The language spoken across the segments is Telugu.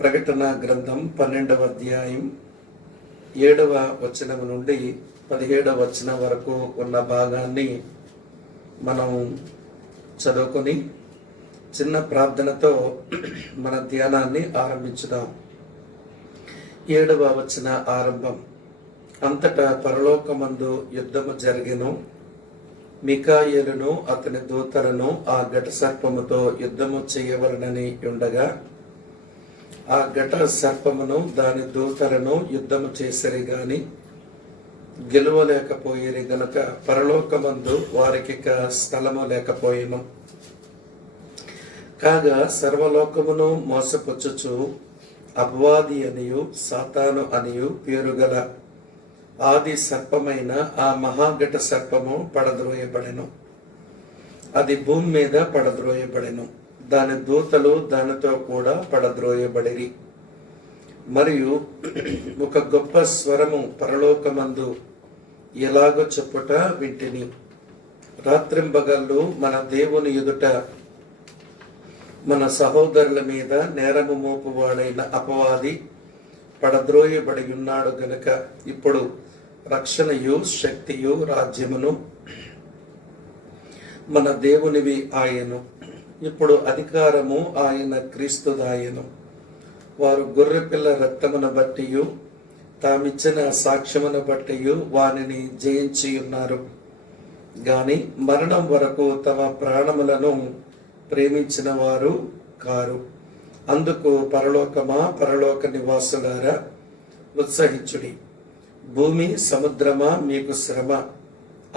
ప్రకటన గ్రంథం 12వ అధ్యాయం 7వ వచనం నుండి 17వ వచనం వరకు ఉన్న భాగాన్ని మనం చదువుకొని చిన్న ప్రార్థనతో మన ధ్యానాన్ని ఆరంభించుదాం. 7వ వచన ఆరంభం. అంతటా పరలోకమందు యుద్ధము జరిగెను. మిఖాయేలును అతని దూతలను ఆ ఘట సర్పముతో యుద్ధము చేయవలనని ఉండగా ఆ ఘట సర్పమును దాని దూతలను యుద్ధము చేసిరి గాని గెలువలేకపోయిరి గనుక పరలోకమందు వారికి స్థలము లేకపోయెను. కాగా సర్వలోకమును మోసపుచ్చుచు అపవాది అనియు సాతాను అనియు పేరుగల ఆది సర్పమైన ఆ మహాఘట సర్పము పడద్రోయబడెను. అది భూమి మీద పడద్రోయబడెను. దాని దూతలు దానితో కూడా పడద్రోయబడిరి. మరియు ఒక గొప్ప స్వరము పరలోకమందు ఎలాగో చెప్పుట వింటిని, రాత్రింబగళ్ళు మన దేవుని ఎదుట మన సహోదరుల మీద నేరము మోపువాడైన అపవాది పడద్రోయబడి ఉన్నాడు గనుక ఇప్పుడు రక్షణయు శక్తియు రాజ్యమును మన దేవునివి ఆయను. ఇప్పుడు అధికారము ఆయన క్రీస్తుదాయను. వారు గొర్రెపిల్ల రక్తమును బట్టియు తామిచ్చిన సాక్ష్యమును బట్టియు వానిని జయించి ఉన్నారు గాని మరణం వరకు తమ ప్రాణములను ప్రేమించిన వారు కారు. అందుకు పరలోకమా, పరలోక నివాసులారా ఉత్సహించుడి. భూమి సముద్రమా మీకు శ్రమ.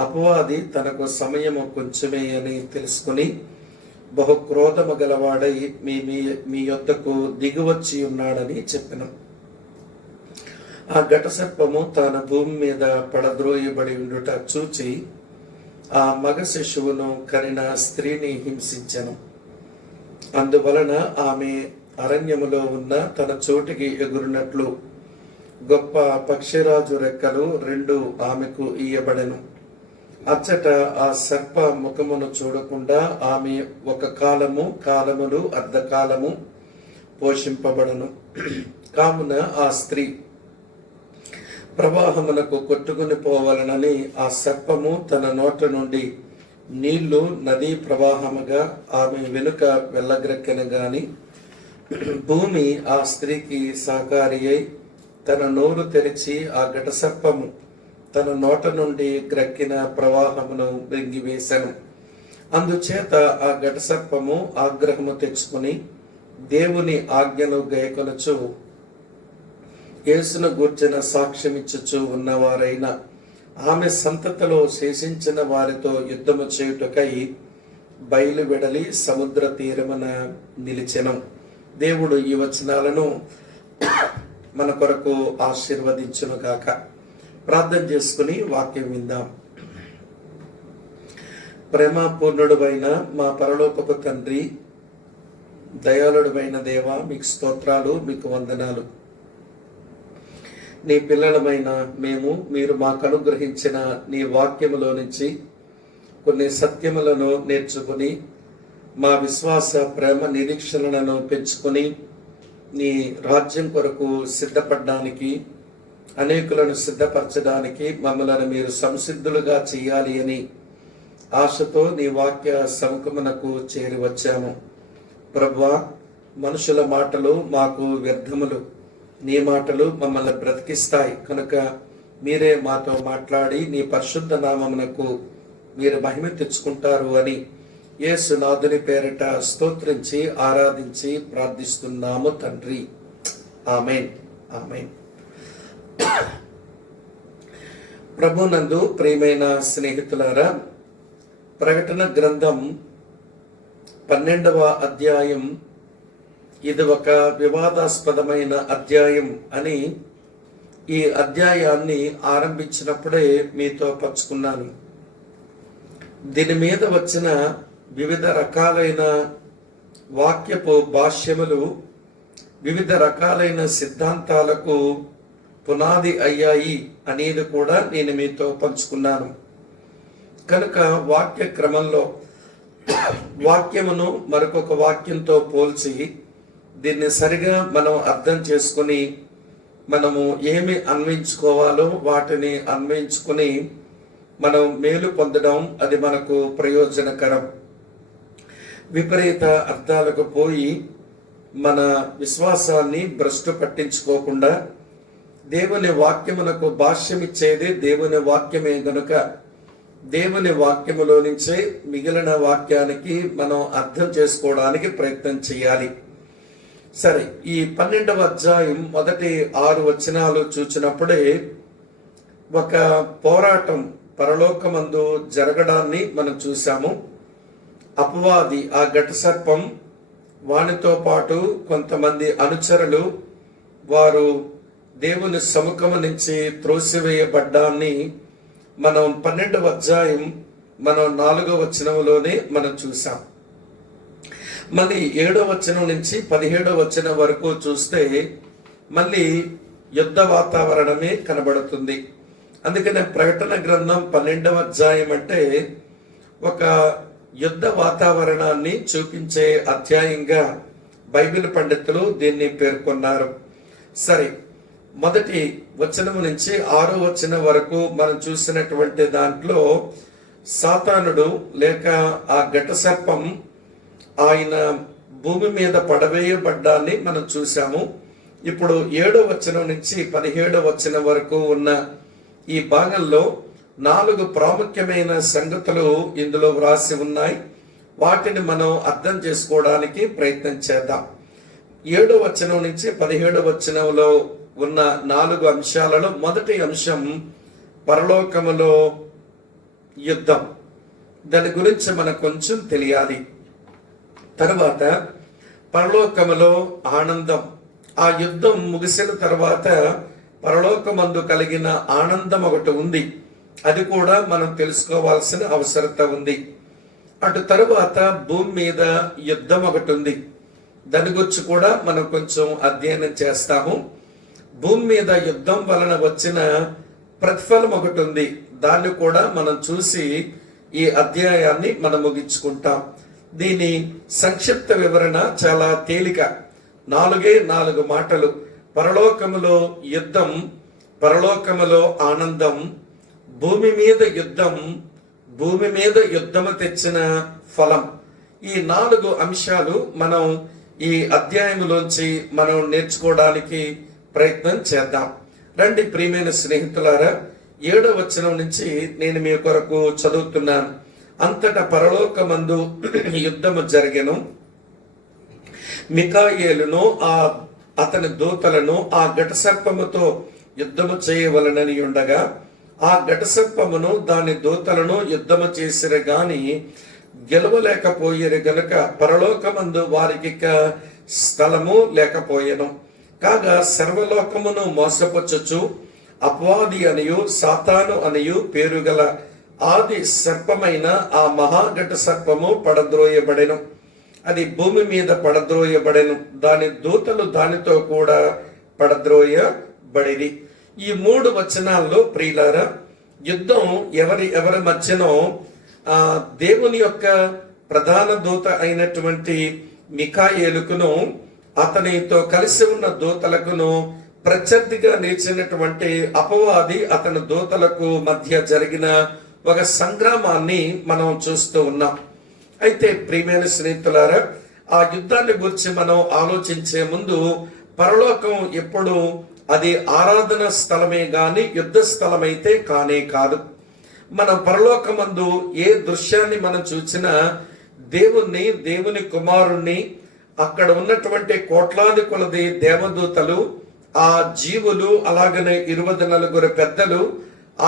అపవాది తనకు సమయము కొంచెమే అని తెలుసుకుని బహు క్రోధము గలవాడై మీ యొద్దకు దిగువచ్చి ఉన్నాడని చెప్పెను. ఆ ఘట సర్పము తాను భూమి మీద పడద్రోయబడి ఉండుట చూచి ఆ మగ శిశువును కనిన స్త్రీని హింసించెను. అందువలన ఆమె అరణ్యములో ఉన్న తన చోటికి ఎగురునట్లు గొప్ప పక్షిరాజు రెక్కలు 2 ఆమెకు ఇయ్యబడెను. అచ్చట ఆ సర్ప ముఖమును చూడకుండా ఆమె ఒక కాలములు అర్ధకాలము పోషింపబడను. కావున ఆ స్త్రీ ప్రవాహమునకు కొట్టుకుని పోవాలనని ఆ సర్పము తన నోట నుండి నీళ్లు నదీ ప్రవాహముగా ఆమె వెనుక వెళ్ళగ్రక్కెను గాని భూమి ఆ స్త్రీకి సహకారి అయి తన నోరు తెరిచి ఆ ఘట సర్పము తన నోట నుండి గ్రక్కిన ప్రవాహమును మృంగివేశను. అందుచేత ఆ ఘట సర్పము ఆగ్రహము తెచ్చుకుని దేవుని ఆజ్ఞను గైకొనచు యేసును గూర్చిన సాక్ష్యమిచ్చుచు ఉన్నవారైన ఆమె సంతతిలో శేషించిన వారితో యుద్ధము చేయుటకై బయలువెడలి సముద్ర తీరమున నిలిచెను. దేవుడు ఈ వచనాలను మన కొరకు ఆశీర్వదించును గాక. ప్రార్థన చేసుకుని వాక్యం విందాం. ప్రేమపూర్ణుడువైన మా పరలోకపు తండ్రి, దయాళుడైన దేవా, మీకు స్తోత్రాలు, మీకు వందనాలు. నీ పిల్లలమైన మేము మీరు మాకు అనుగ్రహించిన నీ వాక్యములో నుంచి కొన్ని సత్యములను నేర్చుకుని మా విశ్వాస ప్రేమ నిరీక్షణలను పెంచుకొని నీ రాజ్యం కొరకు సిద్ధపడడానికి, అనేకులను సిద్ధపరచడానికి మమ్మలను మీరు సంసిద్ధులుగా చేయాలి అని ఆశతో నీ వాక్య సముఖమునకు చేరి వచ్చాము. ప్రభువా, మనుషుల మాటలు మాకు వ్యర్థములు, నీ మాటలు మమ్మల్ని బ్రతికిస్తాయి కనుక మీరే మాతో మాట్లాడి నీ పరిశుద్ధ నామమునకు మీరు మహిమ తెచ్చుకుంటారు అని యేసు నాథుని పేరిట స్తోత్రించి ఆరాధించి ప్రార్థిస్తున్నాము తండ్రి. ఆమేన్, ఆమేన్. ప్రభునందు ప్రియమైన స్నేహితులారా, ప్రకటన గ్రంథం 12వ అధ్యాయం ఇది ఒక వివాదాస్పదమైన అధ్యాయం అని ఈ అధ్యాయాన్ని ఆరంభించినప్పుడే మీతో పంచుకున్నాను. దీని మీద వచ్చిన వివిధ రకాలైన వాక్యపు భాష్యములు వివిధ రకాలైన సిద్ధాంతాలకు పునాది అయ్యాయి అనేది కూడా నేను మీతో పంచుకున్నాను. కనుక వాక్య క్రమంలో వాక్యమును మరొక వాక్యంతో పోల్చి దీన్ని సరిగా మనం అర్థం చేసుకుని మనము ఏమి అన్వయించుకోవాలో వాటిని అన్వయించుకుని మనం మేలు పొందడం అది మనకు ప్రయోజనకరం. విపరీత అర్థాలకు పోయి మన విశ్వాసాన్ని భ్రష్టు పట్టించుకోకుండా దేవుని వాక్యమునకు భాష్యమిచ్చేది దేవుని వాక్యమే గనుక దేవుని వాక్యములో నుంచే మిగిలిన వాక్యానికి మనం అర్థం చేసుకోవడానికి ప్రయత్నం చేయాలి. సరే, ఈ 12వ అధ్యాయం మొదటి 6 వచనాలు చూచినప్పుడే ఒక పోరాటం పరలోకమందు జరగడాన్ని మనం చూసాము. అపవాది ఆ ఘట సర్పం వానితో పాటు కొంతమంది అనుచరులు వారు దేవుని సముఖము నుంచి త్రోసివేయబడ్డాన్ని మనం 12వ అధ్యాయం మనం 4వ వచనంలోనే మనం చూసాం. మళ్ళీ 7వ వచనం నుంచి 17వ వచనం వరకు చూస్తే మళ్ళీ యుద్ధ వాతావరణమే కనబడుతుంది. అందుకనే ప్రకటన గ్రంథం 12వ అధ్యాయం అంటే ఒక యుద్ధ వాతావరణాన్ని చూపించే అధ్యాయంగా బైబిల్ పండితులు దీన్ని పేర్కొన్నారు. సరే, మొదటి వచనం నుంచి 6వ వచనం వరకు మనం చూసినటువంటి దాంట్లో సాతానుడు లేక ఆ ఘట సర్పం ఆయన భూమి మీద పడవేయబడ్డాన్ని మనం చూసాము. ఇప్పుడు 7వ వచనం నుంచి 17వ వచనం వరకు ఉన్న ఈ భాగంలో 4 ప్రాముఖ్యమైన సంగతులు ఇందులో వ్రాసి ఉన్నాయి. వాటిని మనం అర్థం చేసుకోవడానికి ప్రయత్నం చేద్దాం. 7వ వచనం నుంచి 17వ వచనంలో ఉన్న 4 అంశాలలో మొదటి అంశం పరలోకములో యుద్ధం. దాని గురించి మనకు కొంచెం తెలియాలి. తర్వాత పరలోకములో ఆనందం. ఆ యుద్ధం ముగిసిన తర్వాత పరలోకమందు కలిగిన ఆనందం ఒకటి ఉంది. అది కూడా మనం తెలుసుకోవాల్సిన అవసరత ఉంది. అటు తరువాత భూమి మీద యుద్ధం ఒకటి ఉంది. దాని గురించి కూడా మనం కొంచెం అధ్యయనం చేస్తాము. భూమి మీద యుద్ధం వలన వచ్చిన ప్రతిఫలం ఒకటి ఉంది. దాన్ని కూడా మనం చూసి ఈ అధ్యాయాన్ని మనం ముగించుకుంటాం. దీని సంక్షిప్త వివరణ చాలా తేలిక. 4 మాటలు. పరలోకములో యుద్ధం, పరలోకములో ఆనందం, భూమి మీద యుద్ధం, భూమి మీద యుద్ధము తెచ్చిన ఫలం. ఈ 4 అంశాలు మనం ఈ అధ్యాయంలోంచి మనం నేర్చుకోవడానికి ప్రయత్నం చేద్దాం. రండి ప్రియమైన స్నేహితులారా, 7వ వచనం నుంచి నేను మీ కొరకు చదువుతున్నాను. అంతటా పరలోకమందు యుద్ధము జరిగెను. మిఖాయేలును అతని దూతలను ఆ ఘట సర్పముతో యుద్ధము చేయవలనని ఉండగా ఆ ఘట సర్పమును దాని దూతలను యుద్ధము చేసిరు గాని గెలవలేకపోయిరు గనుక పరలోకమందు వారికి స్థలము లేకపోయెను. కాగా సర్వలోకమును మోసపుచ్చుచు అపవాది అనియు సాతాను అనియు పేరుగల ఆది సర్పమైన ఆ మహాఘట సర్పము పడద్రోయబడెను. అది భూమి మీద పడద్రోయబడెను. దాని దూతలు దానితో కూడా పడద్రోయబడిరి. ఈ 3 వచనాల్లో ప్రియులారా, యుద్ధం ఎవరి మధ్యనో దేవుని యొక్క ప్రధాన దూత అయినటువంటి మిఖాయేలుకును అతనితో కలిసి ఉన్న దూతలకును ప్రత్యర్థిగా నిలిచినటువంటి అపవాది అతని దూతలకు మధ్య జరిగిన ఒక సంగ్రామాన్ని మనం చూస్తూ ఉన్నాం. అయితే ప్రియమైన స్నేహితులారా, ఆ యుద్ధాన్ని గురించి మనం ఆలోచించే ముందు పరలోకం ఎప్పుడు అది ఆరాధన స్థలమే గాని యుద్ధ స్థలమైతే కానే కాదు. మనం పరలోకమందు ఏ దృశ్యాన్ని మనం చూసినా దేవుణ్ణి, దేవుని కుమారుణ్ణి, అక్కడ ఉన్నటువంటి కోట్లాది కొలది దేవదూతలు, ఆ జీవులు, అలాగనే 24 పెద్దలు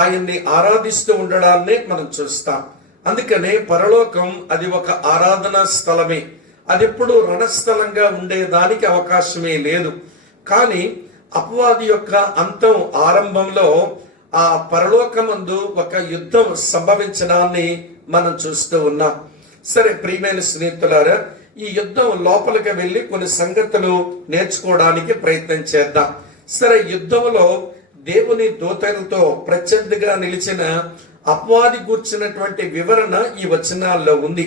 ఆయన్ని ఆరాధిస్తూ ఉండడాన్ని మనం చూస్తాం. అందుకనే పరలోకం అది ఒక ఆరాధనా స్థలమే. అది ఎప్పుడు రణస్థలంగా ఉండేదానికి అవకాశమే లేదు. కానీ అపవాది యొక్క అంతం ఆరంభంలో ఆ పరలోకమందు ఒక యుద్ధం సంభవించడాన్ని మనం చూస్తూ ఉన్నాం. సరే ప్రియమైన స్నేహితులారా, ఈ యుద్ధం లోపలికి వెళ్ళి కొన్ని సంగతులు నేర్చుకోవడానికి ప్రయత్నం చేద్దాం. సరే, యుద్ధంలో దేవుని దూతలతో ప్రత్యర్థిగా నిలిచిన అపవాది కూర్చున్నటువంటి వివరణ ఈ వచనాల్లో ఉంది.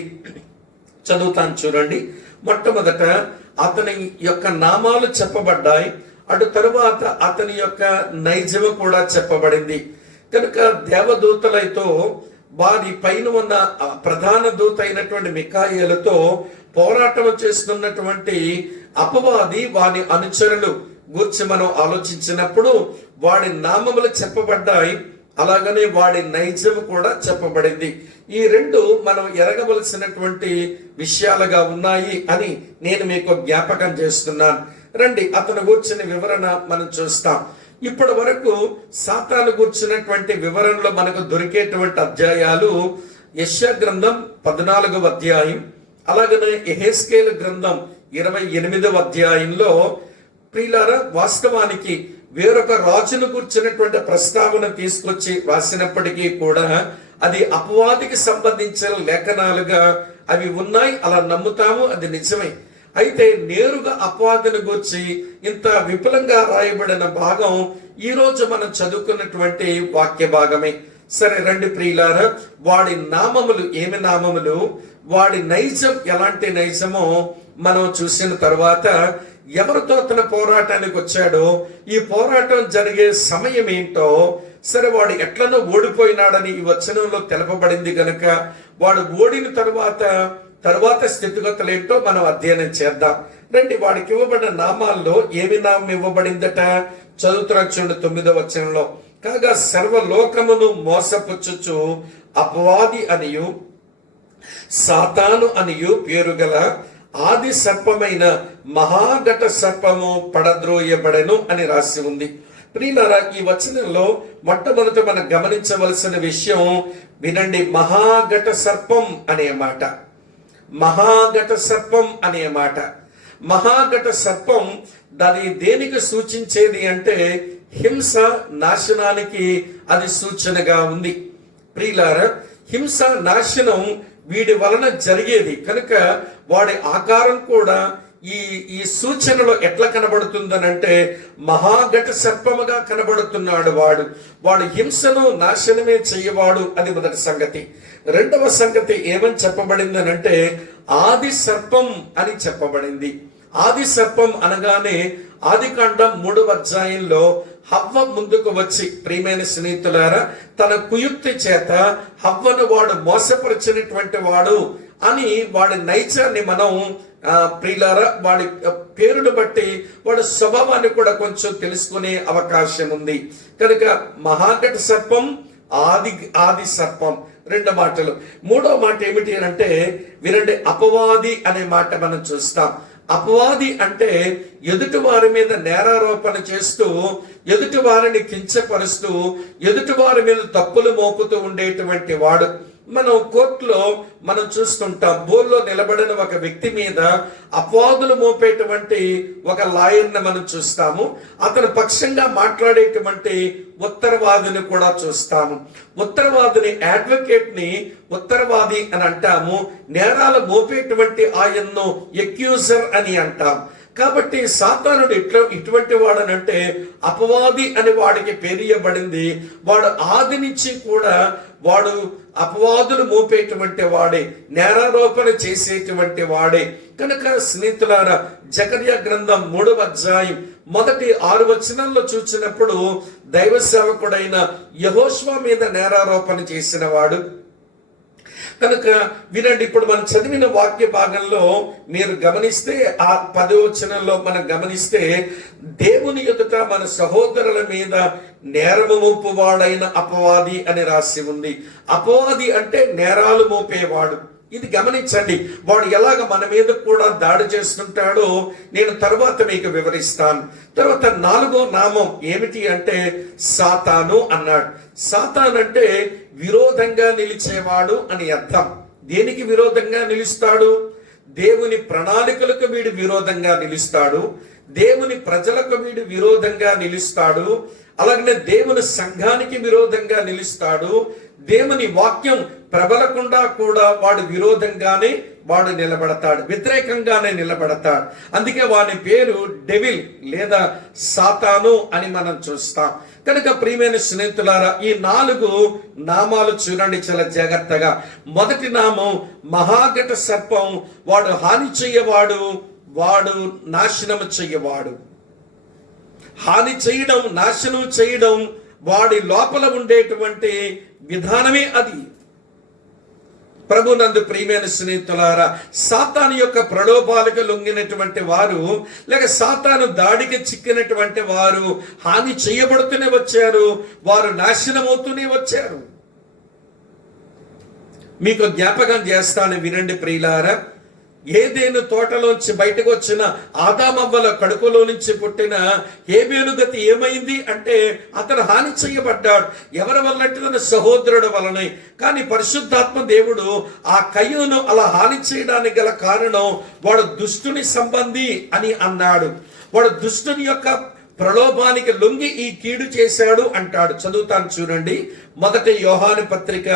చదువుతాను చూడండి. మొట్టమొదట అతని యొక్క నామాలు చెప్పబడ్డాయి. అటు తరువాత అతని యొక్క నైజము కూడా చెప్పబడింది. కనుక దేవదూతలతో వారి పైన ఉన్న ప్రధాన దూత అయినటువంటి మిఖాయేలుతో పోరాటం చేస్తున్నటువంటి అపవాది వాని అనుచరులు గురించి మనం ఆలోచించినప్పుడు వాడి నామములు చెప్పబడ్డాయి, అలాగనే వాడి నైజము కూడా చెప్పబడింది. ఈ రెండు మనం ఎరగవలసినటువంటి విషయాలుగా ఉన్నాయి అని నేను మీకు జ్ఞాపకం చేస్తున్నాను. రండి, అతను కూర్చున్న వివరణ మనం చూస్తాం. ఇప్పటి వరకు సాతాను కూర్చున్నటువంటి వివరణలో మనకు దొరికేటువంటి అధ్యాయాలు యెషయా గ్రంథం 14వ అధ్యాయం, అలాగనే యెహెజ్కేలు గ్రంథం 28వ అధ్యాయంలో ప్రియులారా వాస్తవానికి వేరొక రాజును కూర్చున్నటువంటి ప్రస్తావన తీసుకొచ్చి రాసినప్పటికీ కూడా అది అపవాదికి సంబంధించిన లేఖనాలుగా అవి ఉన్నాయి, అలా నమ్ముతాము, అది నిజమే. అయితే నేరుగా అపవాదిని గురించి ఇంత విపులంగా రాయబడిన భాగం ఈ రోజు మనం చదువుకున్నటువంటి వాక్య భాగమే. సరే రండి ప్రియులారా, వాడి నామములు ఏమి నామములు, వాడి నైజం ఎలాంటి నైజమో మనం చూసిన తర్వాత ఎవరితో అతను పోరాటానికి వచ్చాడో, ఈ పోరాటం జరిగే సమయం ఏంటో, సరే వాడు ఎట్లనో ఓడిపోయినాడని ఈ వచనంలో తెలపబడింది గనుక వాడు ఓడిన తర్వాత స్థితిగతులు ఏంటో మనం అధ్యయనం చేద్దాం. రండి, వాడికి ఇవ్వబడిన నామాల్లో ఏమి నామం ఇవ్వబడిందట చదువుతున్నా చూడండి 9వ వచనంలో. కాగా సర్వలోకమును మోసపుచ్చుచు అపవాది అనియు సాతాను అనియు పేరు గల ఆది సర్పమైన మహాఘట సర్పము పడద్రోయబడెను అని రాసి ఉంది. ప్రియులారా, ఈ వచనంలో మొట్టమొదట మనం గమనించవలసిన విషయం వినండి. మహాఘట సర్పం అనే మాట, మహాఘట సర్పం అనే మాట. మహాఘట సర్పం దాని దేనికి సూచించేది అంటే హింస నాశనానికి అది సూచనగా ఉంది. ప్రియులారా, హింస నాశనం వీడి వలన జరిగేది కనుక వాడి ఆకారం కూడా ఈ సూచనలో ఎట్లా కనబడుతుందనంటే మహాఘట సర్పముగా కనబడుతున్నాడు. వాడు హింసను నాశనమే చెయ్యవాడు. అది మొదటి సంగతి. రెండవ సంగతి ఏమని చెప్పబడిందనంటే ఆది సర్పం అని చెప్పబడింది. ఆది సర్పం అనగానే ఆదికాండం 3వ అధ్యాయంలో హవ్వ ముందుకు వచ్చి, ప్రియమైన స్నేహితులారా, తన కుయుక్తి చేత హవ్వను వాడు మోసపరిచినటువంటి వాడు అని వాడి నైజాన్ని మనం ప్రియులారా వాడి పేరును బట్టి వాడి స్వభావాన్ని కూడా కొంచెం తెలుసుకునే అవకాశం ఉంది. కనుక మహాఘట సర్పం, ఆది సర్పం, రెండు మాటలు. మూడో మాట ఏమిటి అంటే వినండి, అపవాది అనే మాట మనం చూస్తాం. అపవాది అంటే ఎదుటి వారి మీద నేరారోపణ చేస్తూ, ఎదుటి వారిని కించపరుస్తూ, ఎదుటి వారి మీద తప్పులు మోపుతూ ఉండేటువంటి వాడు. మనం కోర్టులో మనం చూస్తుంటాం, బోర్లో నిలబడిన ఒక వ్యక్తి మీద అపవాదులు మోపేటువంటి ఒక లాయర్ని మనం చూస్తాము. అతని పక్షంగా మాట్లాడేటువంటి ఉత్తరవాదిని కూడా చూస్తాము. ఉత్తరవాదిని, అడ్వకేట్ ని ఉత్తరవాది అని అంటాము. నేరాలు మోపేటువంటి ఆయన్ను ఎక్యూజర్ అని అంటాం. కాబట్టి సాతానుడు ఇటువంటి వాడనంటే అపవాది అని వాడికి పేరియబడింది. వాడు ఆది నుంచి కూడా వాడు అపవాదులు మోపేటువంటి వాడే, నేరారోపణ చేసేటువంటి వాడే. కనుక స్నేహితులారా, జకర్యా గ్రంథం 3వ అధ్యాయం మొదటి 6 వచనాల్లో చూసినప్పుడు దైవ సేవకుడైన యెహోషువ మీద నేరారోపణ చేసిన వాడు. కనుక వినండి, ఇప్పుడు మనం చదివిన వాక్య భాగంలో మీరు గమనిస్తే ఆ 10వ వచనంలో మనం గమనిస్తే దేవుని ఎదుట మన సహోదరుల మీద నేరము మోపువాడైన అపవాది అని రాసి ఉంది. అపవాది అంటే నేరాలు మోపేవాడు. ఇది గమనించండి. వాడు ఎలాగ మన మీద కూడా దాడి చేస్తుంటాడో నేను తర్వాత మీకు వివరిస్తాను. తర్వాత 4వ నామం ఏమిటి అంటే సాతాను అన్నాడు. సాతాన్ అంటే విరోధంగా నిలిచేవాడు అని అర్థం. దేనికి విరోధంగా నిలుస్తాడు? దేవుని ప్రణాళికలకు వీడు విరోధంగా నిలుస్తాడు. దేవుని ప్రజలకు వీడు విరోధంగా నిలుస్తాడు. అలాగనే దేవుని సంఘానికి విరోధంగా నిలుస్తాడు. దేవుని వాక్యం ప్రబలకుండా కూడా వాడు విరోధంగానే వాడు నిలబడతాడు, వ్యతిరేకంగానే నిలబడతాడు. అందుకే వాని పేరు డెవిల్ లేదా సాతాను అని మనం చూస్తాం. కనుక ప్రియమైన స్నేహితులారా, ఈ 4 నామాలు చూడండి చాలా జాగ్రత్తగా. మొదటి నామం మహాఘట సర్పం. వాడు హాని చెయ్యవాడు, వాడు నాశనం చెయ్యవాడు. హాని చేయడం, నాశనం చేయడం వాడి లోపల ఉండేటువంటి విధానమే అది. ప్రభునందు ప్రియమైన స్నేహితులారా, సాతాను యొక్క ప్రలోభాలకు లొంగినటువంటి వారు, లేక సాతాను దాడికి చిక్కినటువంటి వారు హాని చేయబడుతూనే వచ్చారు, వారు నాశనమవుతూనే వచ్చారు. మీకు జ్ఞాపకం చేస్తాను, వినండి ప్రియులారా. ఏదేను తోటలోంచి బయటకు వచ్చిన ఆదామవ్వల కడుపులో నుంచి పుట్టిన హేబేలు గతి ఏమైంది అంటే అతను హాని చేయబడ్డాడు. ఎవరి వల్లంటే తన సహోదరుడు వలనే. కానీ పరిశుద్ధాత్మ దేవుడు ఆ కయ్యూను అలా హాని చేయడానికి గల కారణం వాడు దుష్టుని సంబంధి అని అన్నాడు. వాడు దుష్టుని యొక్క ప్రలోభానికి లొంగి ఈ కీడు చేశాడు అంటాడు. చదువుతాను చూడండి. మొదటి యోహాను పత్రిక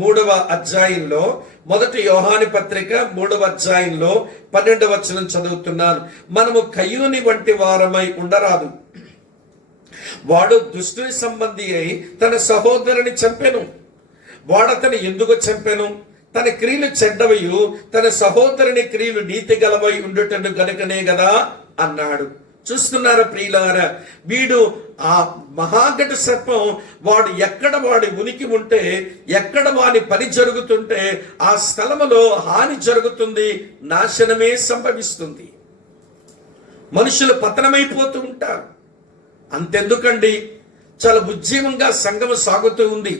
3వ అధ్యాయంలో, మొదటి యోహాను పత్రిక 3వ అధ్యాయంలో 12వ వచనం చదువుతున్నాను. మనము కయ్యూని వంటి వారమై ఉండరాదు. వాడు దుష్టుని సంబంధి అయి తన సహోదరుని చంపెను. వాడతను ఎందుకు చంపెను? తన క్రియలు చెడ్డవయు తన సహోదరుని క్రియలు నీతి గలవై ఉండుటను గనుకనే కదా అన్నాడు. చూస్తున్నారా ప్రియులారా, వీడు ఆ మహాఘట సర్పం వాడు ఎక్కడ వాడి ఉనికి ఉంటే, ఎక్కడ వాడి పని జరుగుతుంటే ఆ స్థలములో హాని జరుగుతుంది, నాశనమే సంభవిస్తుంది, మనుషులు పతనమైపోతూ ఉంటారు. అంతెందుకండి, చాలా ఉజ్జీవంగా సంఘం సాగుతూ ఉంది.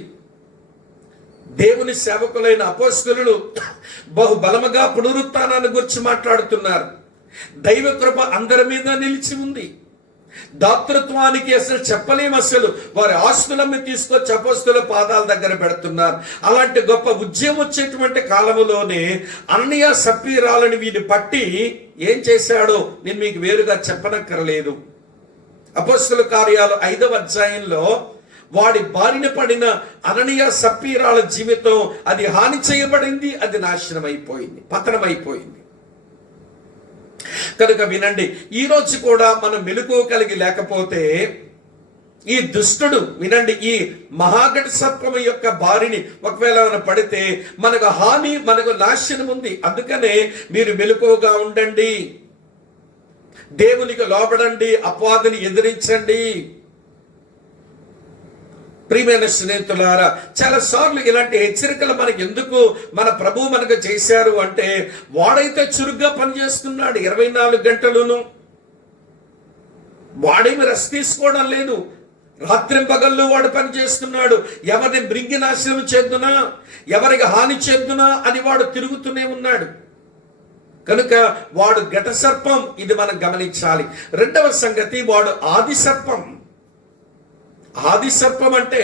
దేవుని సేవకులైన అపోస్తలులు బహుబలముగా పునరుత్థానాన్ని గురించి మాట్లాడుతున్నారు. దైవ కృప అందరి మీద నిలిచి ఉంది. దాతృత్వానికి అసలు చెప్పలేము. అసలు వారి ఆస్తులమ్మి తీసుకొచ్చి అపోస్తలుల పాదాల దగ్గర పెడుతున్నారు. అలాంటి గొప్ప ఉద్యమం వచ్చేటువంటి కాలంలోనే అననీయ సప్పీరాలను వీడిని పట్టి ఏం చేశాడో నేను మీకు వేరుగా చెప్పనక్కర్లేదు. అపోస్తలుల కార్యాలు 5వ అధ్యాయంలో వాడి బారిన పడిన అననీయ సప్పీరాల జీవితం అది హాని చేయబడింది, అది నాశనం అయిపోయింది, పతనమైపోయింది. కనుక వినండి, ఈరోజు కూడా మనం మెలకువ కలిగి లేకపోతే ఈ దుష్టుడు, వినండి, ఈ మహాఘట సర్పము యొక్క బారిని ఒకవేళ మనం పడితే మనకు హాని, మనకు నాశనం ఉంది. అందుకనే మీరు మెలకువగా ఉండండి, దేవునికి లోబడండి, అపవాదిని ఎదిరించండి. ప్రియమైన స్నేహితులారా, చాలా సార్లు ఇలాంటి హెచ్చరికలు మనకి ఎందుకు మన ప్రభు మనకు చేశారు అంటే, వాడైతే చురుగ్గా పనిచేస్తున్నాడు 24 గంటలును. వాడేమి రెస్ట్ తీసుకోవడం లేదు, రాత్రింపగళ్ళు వాడు పని చేస్తున్నాడు. ఎవరిని మృంగి నాశనం చేద్దునా, ఎవరికి హాని చేద్దునా అని వాడు తిరుగుతూనే ఉన్నాడు. కనుక వాడు ఘట సర్పం, ఇది మనం గమనించాలి. రెండవ సంగతి, వాడు ఆది సర్పం. ఆది సర్పం అంటే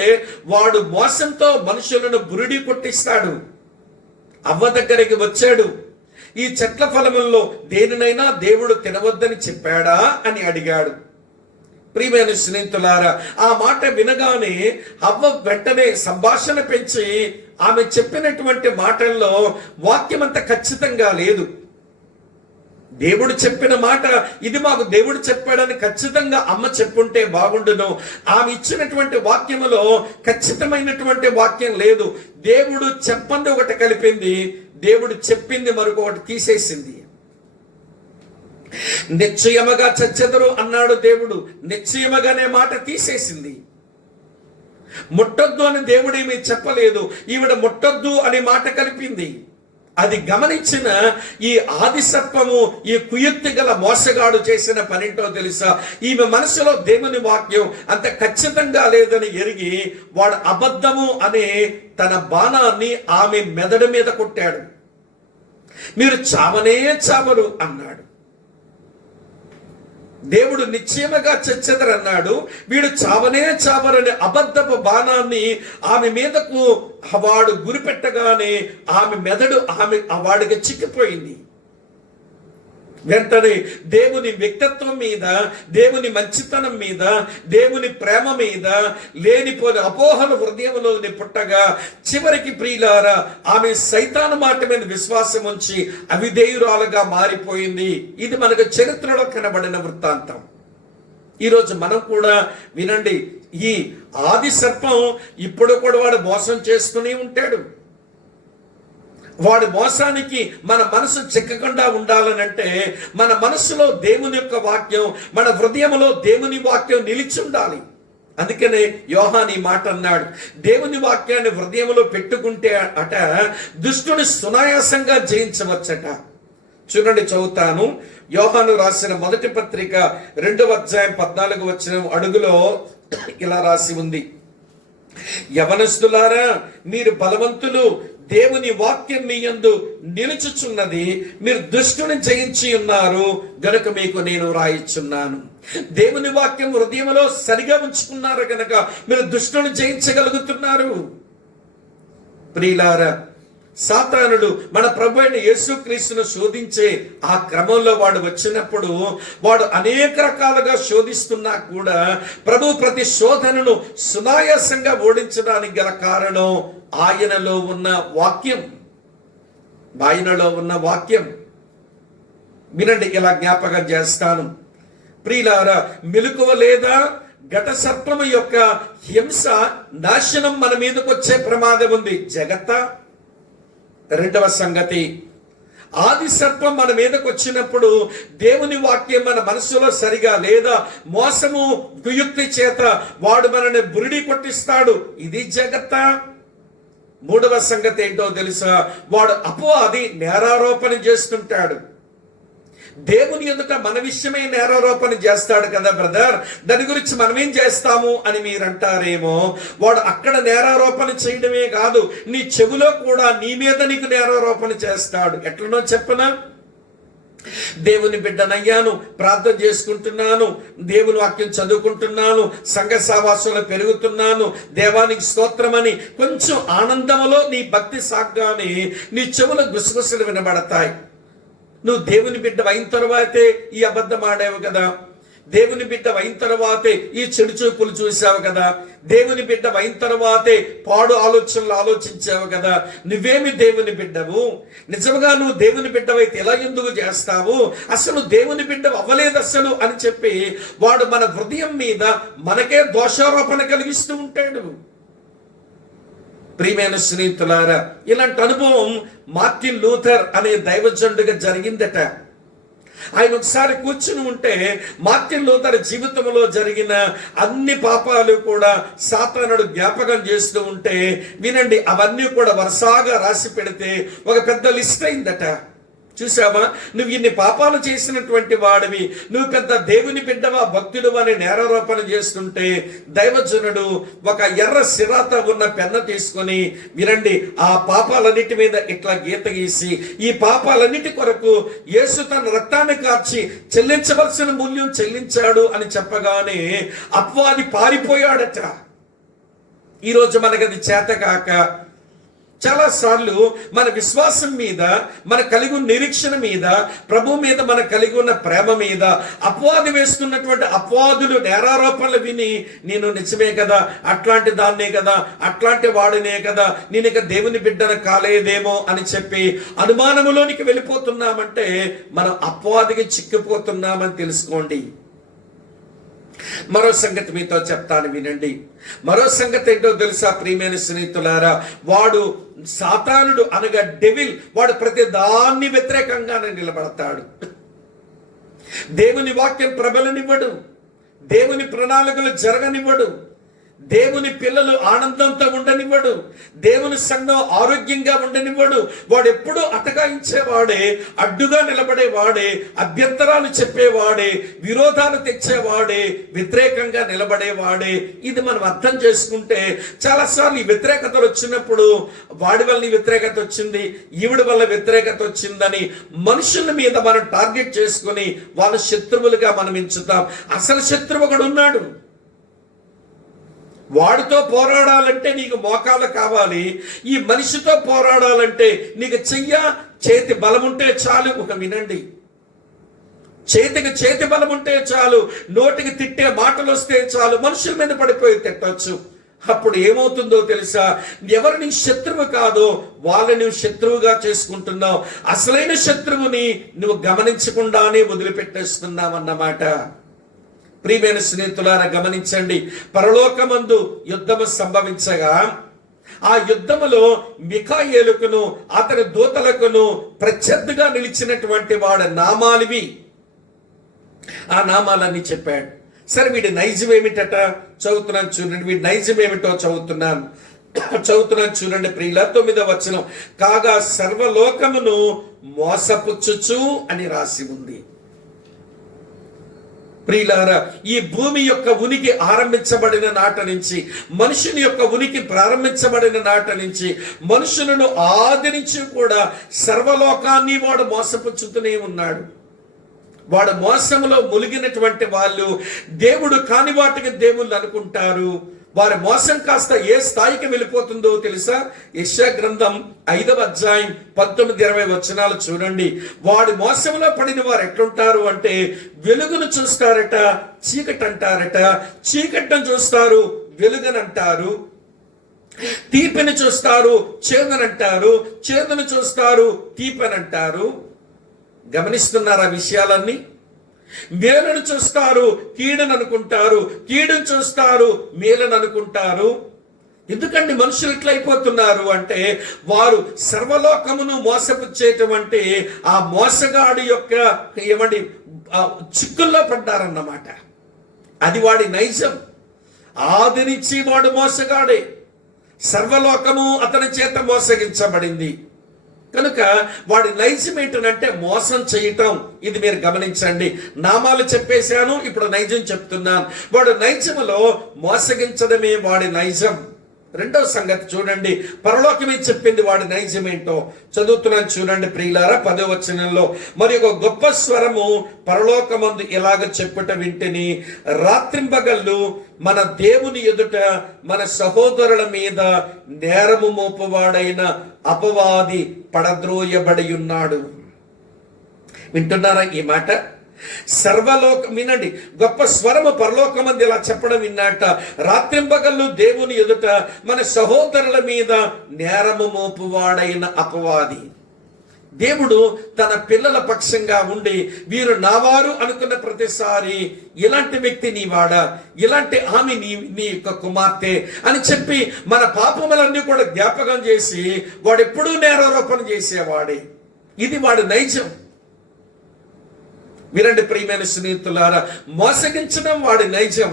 వాడు మోసంతో మనుషులను బురిడి కొట్టిస్తాడు. అవ్వ దగ్గరికి వచ్చాడు, ఈ చెట్ల ఫలముల్లో దేనినైనా దేవుడు తినవద్దని చెప్పాడా అని అడిగాడు. ప్రియమైన స్నేహితులారా, ఆ మాట వినగానే అవ్వ వెంటనే సంభాషణ పెంచి ఆమె చెప్పినటువంటి మాటల్లో వాక్యం అంత ఖచ్చితంగా లేదు. దేవుడు చెప్పిన మాట ఇది మాకు దేవుడు చెప్పాడని ఖచ్చితంగా అమ్మ చెప్పుంటే బాగుండును. ఆమె ఇచ్చినటువంటి వాక్యములో ఖచ్చితమైనటువంటి వాక్యం లేదు. దేవుడు చెప్పంది ఒకటి కలిపింది, దేవుడు చెప్పింది మరొకటి తీసేసింది. నిశ్చయముగా చచ్చెదరు అన్నాడు దేవుడు, నిశ్చయముగానే మాట తీసేసింది. ముట్టొద్దు అని దేవుడేమీ చెప్పలేదు, ఈవిడ ముట్టొద్దు అనే మాట కలిపింది. అది గమనించిన ఈ ఆది సర్పము, ఈ కుయుక్తి గల మోసగాడు చేసిన పనింటో తెలుసా, ఈమె మనసులో దేవుని వాక్యం అంత ఖచ్చితంగా లేదని ఎరిగి వాడు అబద్ధము అనే తన బాణాన్ని ఆమె మెదడు మీద కొట్టాడు. మీరు చావనే చావరు అన్నాడు. దేవుడు నిశ్చయముగా చచ్చెదరన్నాడు, వీడు చావనే చావరని అబద్ధపు బాణాన్ని ఆమె మీదకు వాడు గురిపెట్టగానే ఆమె మెదడు వాడికి చిక్కిపోయింది. వెంటనే దేవుని వ్యక్తిత్వం మీద, దేవుని మంచితనం మీద, దేవుని ప్రేమ మీద లేనిపోని అపోహలు హృదయంలో పుట్టగా చివరికి ప్రియులారా ఆమె సైతాను మాట మీద విశ్వాసం ఉంచి అవిధేయురాలుగా మారిపోయింది. ఇది మనకు చరిత్రలో కనబడిన వృత్తాంతం. ఈరోజు మనం కూడా వినండి, ఈ ఆది సర్పం ఇప్పుడు కూడా వాడు మోసం చేస్తూనే ఉంటాడు. వాడి మోసానికి మన మనసు చిక్కకుండా ఉండాలనంటే మన మనసులో దేవుని యొక్క వాక్యం, మన హృదయంలో దేవుని వాక్యం నిలిచి ఉండాలి. అందుకనే యోహాను ఈ మాట అన్నాడు, దేవుని వాక్యాన్ని హృదయంలో పెట్టుకుంటే అట దుష్టుని సునాయాసంగా జయించవచ్చట. చూడండి, చదువుతాను. యోహాను రాసిన మొదటి పత్రిక 2వ అధ్యాయం 14వ వచనం అడుగులో ఇలా రాసి ఉంది, యవనస్తులారా మీరు బలవంతులు, దేవుని వాక్యం మీ యందు నిలుచుచున్నది, మీరు దుష్టుని జయించి ఉన్నారు గనుక మీకు నేను రాయిచున్నాను. దేవుని వాక్యం హృదయంలో సరిగా ఉంచుకున్నారు గనక మీరు దుష్టుని జయించగలుగుతున్నారు. ప్రియులారా, సాతానుడు మన ప్రభు అయిన యేసుక్రీస్తును శోధించే ఆ క్రమంలో వాడు వచ్చినప్పుడు వాడు అనేక రకాలుగా శోధిస్తున్నా కూడా ప్రభు ప్రతి శోధనను సునాయాసంగా ఓడించడానికి గల కారణం ఆయనలో ఉన్న వాక్యం. ఆయనలో ఉన్న వాక్యం వినండి, ఇలా జ్ఞాపకం చేస్తాను. ప్రియులారా, మెలకువ లేదా ఘట సర్పము యొక్క హింస నాశనం మన మీదకి వచ్చే ప్రమాదం ఉంది. జగత్త. రెండవ సంగతి, ఆది సర్పం మన మీదకి వచ్చినప్పుడు దేవుని వాక్యం మన మనసులో సరిగా లేదా మోసము కుయుక్తి చేత వాడు మనని బురిడి కొట్టిస్తాడు. ఇది జగత్త. మూడవ సంగతి ఏంటో తెలుసా, వాడు అపవాది నేరారోపణ చేస్తుంటాడు. దేవుని ఎదుట మన విషయమై నేరారోపణ చేస్తాడు కదా బ్రదర్, దాని గురించి మనం ఏం చేస్తాము అని మీరు అంటారేమో. వాడు అక్కడ నేరారోపణ చేయడమే కాదు, నీ చెవిలో కూడా నీ మీద నీకు నేరారోపణ చేస్తాడు. ఎట్లనో చెప్పనా, దేవుని బిడ్డనయ్యాను, ప్రార్థన చేసుకుంటున్నాను, దేవుని వాక్యం చదువుకుంటున్నాను, సంఘ సావాసంలో పెరుగుతున్నాను, దేవానికి స్తోత్రమని కొంచెం ఆనందంలో నీ భక్తి సాగ్గానే నీ చెవుల గుసగుసలు వినబడతాయి. నువ్వు దేవుని బిడ్డ అయిన తర్వాతే ఈ అబద్ధం ఆడావు కదా, దేవుని బిడ్డ అయిన తర్వాతే ఈ చెడు చూపులు చూసావు కదా, దేవుని బిడ్డ అయిన తర్వాతే పాడు ఆలోచనలు ఆలోచించావు కదా, నువ్వేమి దేవుని బిడ్డవు? నిజంగా నువ్వు దేవుని బిడ్డవైతే ఎలా ఎందుకు చేస్తావు? అసలు దేవుని బిడ్డ అవ్వలేదు అసలు అని చెప్పి వాడు మన హృదయం మీద మనకే దోషారోపణ కలిగిస్తూ ఉంటాడు. ప్రియమైన స్నేహితులారా, ఇలాంటి అనుభవం మార్టిన్ లూథర్ అనే దైవజనుడిగా జరిగిందట. ఆయన ఒకసారి కూర్చుని ఉంటే మార్టిన్ లూథర్ జీవితంలో జరిగిన అన్ని పాపాలు కూడా సాతానుడు జ్ఞాపకం చేస్తూ ఉంటే వినండి, అవన్నీ కూడా వరుసగా రాసి పెడితే ఒక పెద్ద లిస్ట్ అయిందట. చూసావా, నువ్వు ఇన్ని పాపాలు చేసినటువంటి వాడివి, నువ్వు పెద్ద దేవుని బిడ్డవా, భక్తుడు అని నేరారోపణ చేస్తుంటే దైవజనుడు ఒక ఎర్ర సిరాత ఉన్న పెన్న తీసుకొని వినండి, ఆ పాపాలన్నిటి మీద ఇట్లా గీత గీసి ఈ పాపాలన్నిటి కొరకు యేసు తన రక్తాన్ని కార్చి చెల్లించవలసిన మూల్యం చెల్లించాడు అని చెప్పగానే అపవాది పారిపోయాడట. ఈరోజు మనకు అది చేతకాక చాలాసార్లు మన విశ్వాసం మీద, మన కలిగి ఉన్న నిరీక్షణ మీద, ప్రభు మీద మన కలిగి ఉన్న ప్రేమ మీద అపవాది వేస్తున్నటువంటి అపవాదులు నేరారోపణలు విని నేను నిజమే కదా, అట్లాంటి దాన్నే కదా, అట్లాంటి వాడినే కదా, నేను ఇక దేవుని బిడ్డను కాలేదేమో అని చెప్పి అనుమానములోనికి వెళ్ళిపోతున్నామంటే మనం అపవాదికి చిక్కిపోతున్నామని తెలుసుకోండి. మరో సంగతి మీతో చెప్తాను వినండి. మరో సంగతి ఏంటో తెలుసా ప్రియమైన స్నేహితులారా, వాడు సాతానుడు అనగా డెవిల్, వాడు ప్రతి దాన్ని వ్యతిరేకంగానే నిలబడతాడు. దేవుని వాక్యం ప్రబలనివ్వడు, దేవుని ప్రణాళికలు జరగనివ్వడు, దేవుని పిల్లలు ఆనందంతో ఉండనివ్వడు, దేవుని సంఘం ఆరోగ్యంగా ఉండనివ్వడు. వాడు ఎప్పుడూ అటకాయించేవాడే, అడ్డుగా నిలబడేవాడే, అభ్యంతరాలు చెప్పేవాడే, విరోధాలు తెచ్చేవాడే, వ్యతిరేకంగా నిలబడేవాడే. ఇది మనం అర్థం చేసుకుంటే చాలాసార్లు ఈ వ్యతిరేకతలు వచ్చినప్పుడు వాడి వల్ల ఈ వ్యతిరేకత వచ్చింది, ఈవిడి వల్ల వ్యతిరేకత వచ్చిందని మనుషుల మీద మనం టార్గెట్ చేసుకుని వాళ్ళ శత్రువులుగా మనం ఎంచుతాం. అసలు శత్రువు ఒకడు ఉన్నాడు. వాడితో పోరాడాలంటే నీకు మోకాలు కావాలి, ఈ మనిషితో పోరాడాలంటే నీకు చేతి బలం ఉంటే చాలు. ఒక వినండి, చేతికి చేతి బలం ఉంటే చాలు, నోటికి తిట్టే మాటలు వస్తే చాలు, మనుషుల మీద పడిపోయి తిట్టవచ్చు. అప్పుడు ఏమవుతుందో తెలుసా, ఎవరు నీ శత్రువు కాదో వాళ్ళని నువ్వు శత్రువుగా చేసుకుంటున్నావు. అసలైన శత్రువుని నువ్వు గమనించకుండానే వదిలిపెట్టేస్తున్నావు అన్నమాట. ప్రియమైన స్నేహితులారా గమనించండి, పరలోకమందు యుద్ధము సంభవించగా ఆ యుద్ధములో మిఖాయేలుకును అతని దూతలకును ప్రత్యర్థిగా నిలిచినటువంటి వాడి నామాలివి. ఆ నామాలన్నీ చెప్పాడు. సరే, వీడి నైజం ఏమిటట చదువుతున్నాను చూడండి. వీడి నైజం ఏమిటో చదువుతున్నాను చూడండి ప్రియుల. 9వ వచనం, కాగా సర్వలోకమును మోసపుచ్చుచు అని రాసి ఉంది. ప్రియులారా, ఈ భూమి యొక్క ఉనికి ఆరంభించబడిన నాట నుంచి, మనుషుని యొక్క ఉనికి ప్రారంభించబడిన నాట నుంచి, మనుషులను ఆది నుంచి కూడా సర్వలోకాన్ని వాడు మోసపుచ్చుతూనే ఉన్నాడు. వాడు మోసములో ములిగినటువంటి వాళ్ళు దేవుడు కాని వాటికి దేవుళ్ళు అనుకుంటారు. వారి మోసం కాస్త ఏ స్థాయికి వెళ్ళిపోతుందో తెలుసా? యెషయా గ్రంథం 5వ అధ్యాయం 19-20 వచనాలు చూడండి. వాడి మోసంలో పడిన వారు ఎట్లుంటారు అంటే, వెలుగును చూస్తారట చీకటి అంటారట, చీకటిని చూస్తారు వెలుగనంటారు, తీపిని చూస్తారు చేదనంటారు, చేదును చూస్తారు తీపనంటారు. గమనిస్తున్నారా విషయాలన్నీ? మేలును చూస్తారు కీడును అనుకుంటారు, కీడును చూస్తారు మేలును అనుకుంటారు. ఎందుకండి మనుషులు ఇట్లయిపోతున్నారు అంటే, వారు సర్వలోకమును మోసపుచ్చేటువంటి ఆ మోసగాడి యొక్క చిక్కుల్లో పడ్డారన్నమాట. అది వాడి నైజం. ఆది నుంచి వాడు మోసగాడే. సర్వలోకము అతని చేత మోసగించబడింది కనుక వాడి నైజం ఏంటంటే మోసం చేయటం. ఇది మీరు గమనించండి. నామాలు చెప్పేశాను, ఇప్పుడు నైజం చెప్తున్నాను. వాడు నైజములో మోసగించడమే వాడి నైజం. రెండవ సంగతి చూడండి, పరలోకమే చెప్పింది వాడి నైజం ఏంటో. చదువుతున్నాను చూడండి ప్రియులారా, 10వ వచనంలో, మరి ఒక గొప్ప స్వరము పరలోకమందు ఇలాగ చెప్పుట వింటిని, రాత్రింబగళ్ళు మన దేవుని ఎదుట మన సహోదరుల మీద నేరము మోపువాడైన అపవాది పడద్రోయబడి ఉన్నాడు. వింటున్నారా ఈ మాట? సర్వలోకం వినండి, గొప్ప స్వరము పరలోకమంది ఇలా చెప్పడం విన్నాట, రాత్రింబగళ్ళు దేవుని ఎదుట మన సహోదరుల మీద నేరము మోపువాడైన అపవాది. దేవుడు తన పిల్లల పక్షంగా ఉండి, వీరు నావారు అనుకున్న ప్రతిసారి ఇలాంటి వ్యక్తి నీవాడా, ఇలాంటి ఆమె నీ యొక్క కుమార్తె అని చెప్పి మన పాపములన్నీ కూడా జ్ఞాపకం చేసి వాడెప్పుడూ నేరారోపణ చేసేవాడే. ఇది వాడి నైజం. వినండి ప్రియమైన స్నేహితులారా, మోసగించడం వాడి నైజం.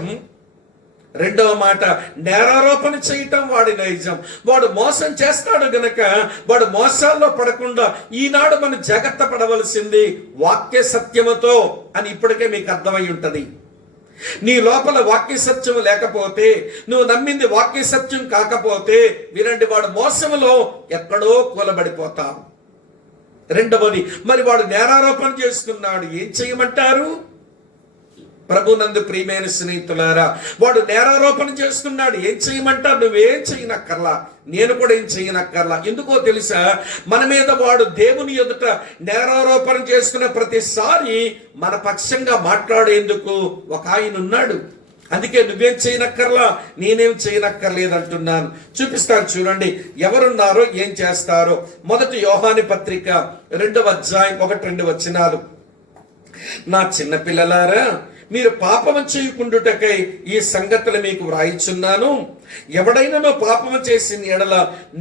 రెండవ మాట, నేరారోపణ చేయటం వాడి నైజం. వాడు మోసం చేస్తాడు గనక వాడు మోసాల్లో పడకుండా ఈనాడు మనం జాగ్రత్త పడవలసింది వాక్య సత్యముతో అని ఇప్పటికే మీకు అర్థమై ఉంటది. నీ లోపల వాక్య సత్యం లేకపోతే, నువ్వు నమ్మింది వాక్య సత్యం కాకపోతే, వినండి, వాడు మోసములో ఎక్కడో కూలబడిపోతావు. రెండవది, మరి వాడు నేరారోపణ చేస్తున్నాడు, ఏం చేయమంటారు? ప్రభునందు ప్రియమైన స్నేహితులారా, వాడు నేరారోపణ చేస్తున్నాడు, ఏం చేయమంటారు? నువ్వేం చేయనక్కర్లా, నేను కూడా ఏం చేయనక్కర్లా. ఎందుకో తెలుసా? మన మీద వాడు దేవుని ఎదుట నేరారోపణ చేస్తున్న ప్రతిసారి మన పక్షంగా మాట్లాడేందుకు ఒక ఆయన ఉన్నాడు. అందుకే నువ్వేం చేయనక్కర్లా, నేనేం చేయనక్కర్లేదు అంటున్నాను. చూపిస్తాను చూడండి ఎవరున్నారో ఏం చేస్తారో. మొదటి యోహాను పత్రిక 2వ అధ్యాయం 1-2 వచనాలు. నా చిన్న పిల్లలారా, మీరు పాపము చేయకుండుటకై ఈ సంగతులు మీకు వ్రాయిచున్నాను. ఎవడైనా పాపము చేసిన ఎడల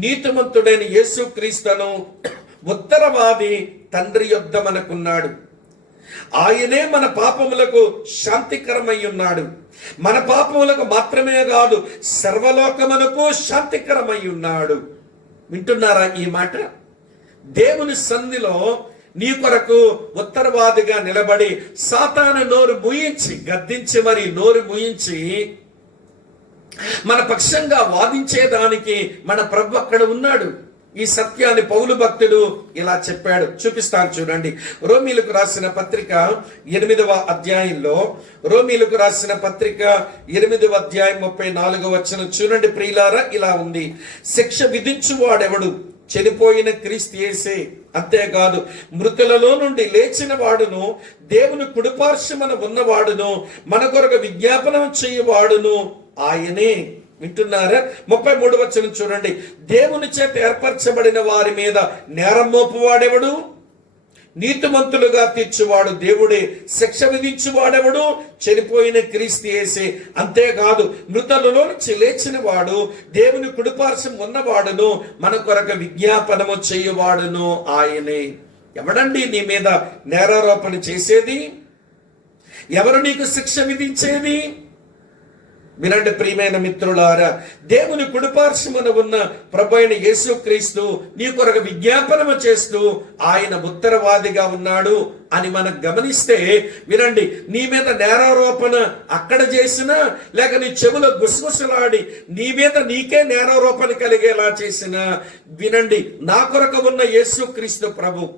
నీతిమంతుడైన యేసుక్రీస్తును ఉత్తరవాది తండ్రి యొద్ద మనకున్నాడు. ఆయనే మన పాపములకు శాంతికరమై ఉన్నాడు. మన పాపములకు మాత్రమే కాదు, సర్వలోకమునకు శాంతికరమై ఉన్నాడు. వింటున్నారా ఈ మాట? దేవుని సన్నిధిలో నీ కొరకు ఉత్తరవాదిగా నిలబడి సాతాను నోరు మూయించి, గద్దించి మరి నోరు మూయించి మన పక్షంగా వాదించేదానికి మన ప్రభు అక్కడ ఉన్నాడు. ఈ సత్యాన్ని పౌలు భక్తుడు ఇలా చెప్పాడు. చూపిస్తాను చూడండి. రోమీలకు రాసిన పత్రిక 8వ అధ్యాయంలో, రోమీలకు రాసిన పత్రిక 8వ అధ్యాయం 34వ వచనం చూడండి ప్రియులారా, ఇలా ఉంది. శిక్ష విధించువాడెవడు? చనిపోయిన క్రీస్తు యేసే. అంతేకాదు, మృతులలో నుండి లేచిన వాడును, దేవుని కుడిపార్శ్వమున ఉన్నవాడును, మన కొరకు విజ్ఞాపనం చేయవాడును ఆయనే. వింటున్నారా? 33వ వచనం చూడండి. దేవుని చేత ఏర్పరచబడిన వారి మీద నేరం మోపువాడెవడు? నీతిమంతులుగా తీర్చువాడు దేవుడే, శిక్ష విధించువాడెవడు? చనిపోయిన క్రీస్తు యేసే. అంతేకాదు మృతులలో నుంచి లేచిన వాడు, దేవుని కుడిపార్శ్వం ఉన్నవాడును, మన కొరకు విజ్ఞాపనము చేయువాడును ఆయనే. ఎవడండి నీ మీద నేరారోపణ చేసేది? ఎవరు నీకు శిక్ష విధించేది? వినండి ప్రియమైన మిత్రులారా, దేవుని కుడిపార్శ్వమున ఉన్న ప్రభువైన యేసుక్రీస్తు నీ కొరకు విజ్ఞాపనము చేస్తూ ఆయన ఉత్తరవాదిగా ఉన్నాడు అని మనం గమనిస్తే, వినండి, నీ మీద నేరారోపణ అక్కడ చేసినా, లేక నీ చెవులో గుసగుసలాడి నీ మీద నీకే నేరారోపణ కలిగేలా చేసినా, వినండి, నా కొరకు ఉన్న యేసుక్రీస్తు ప్రభు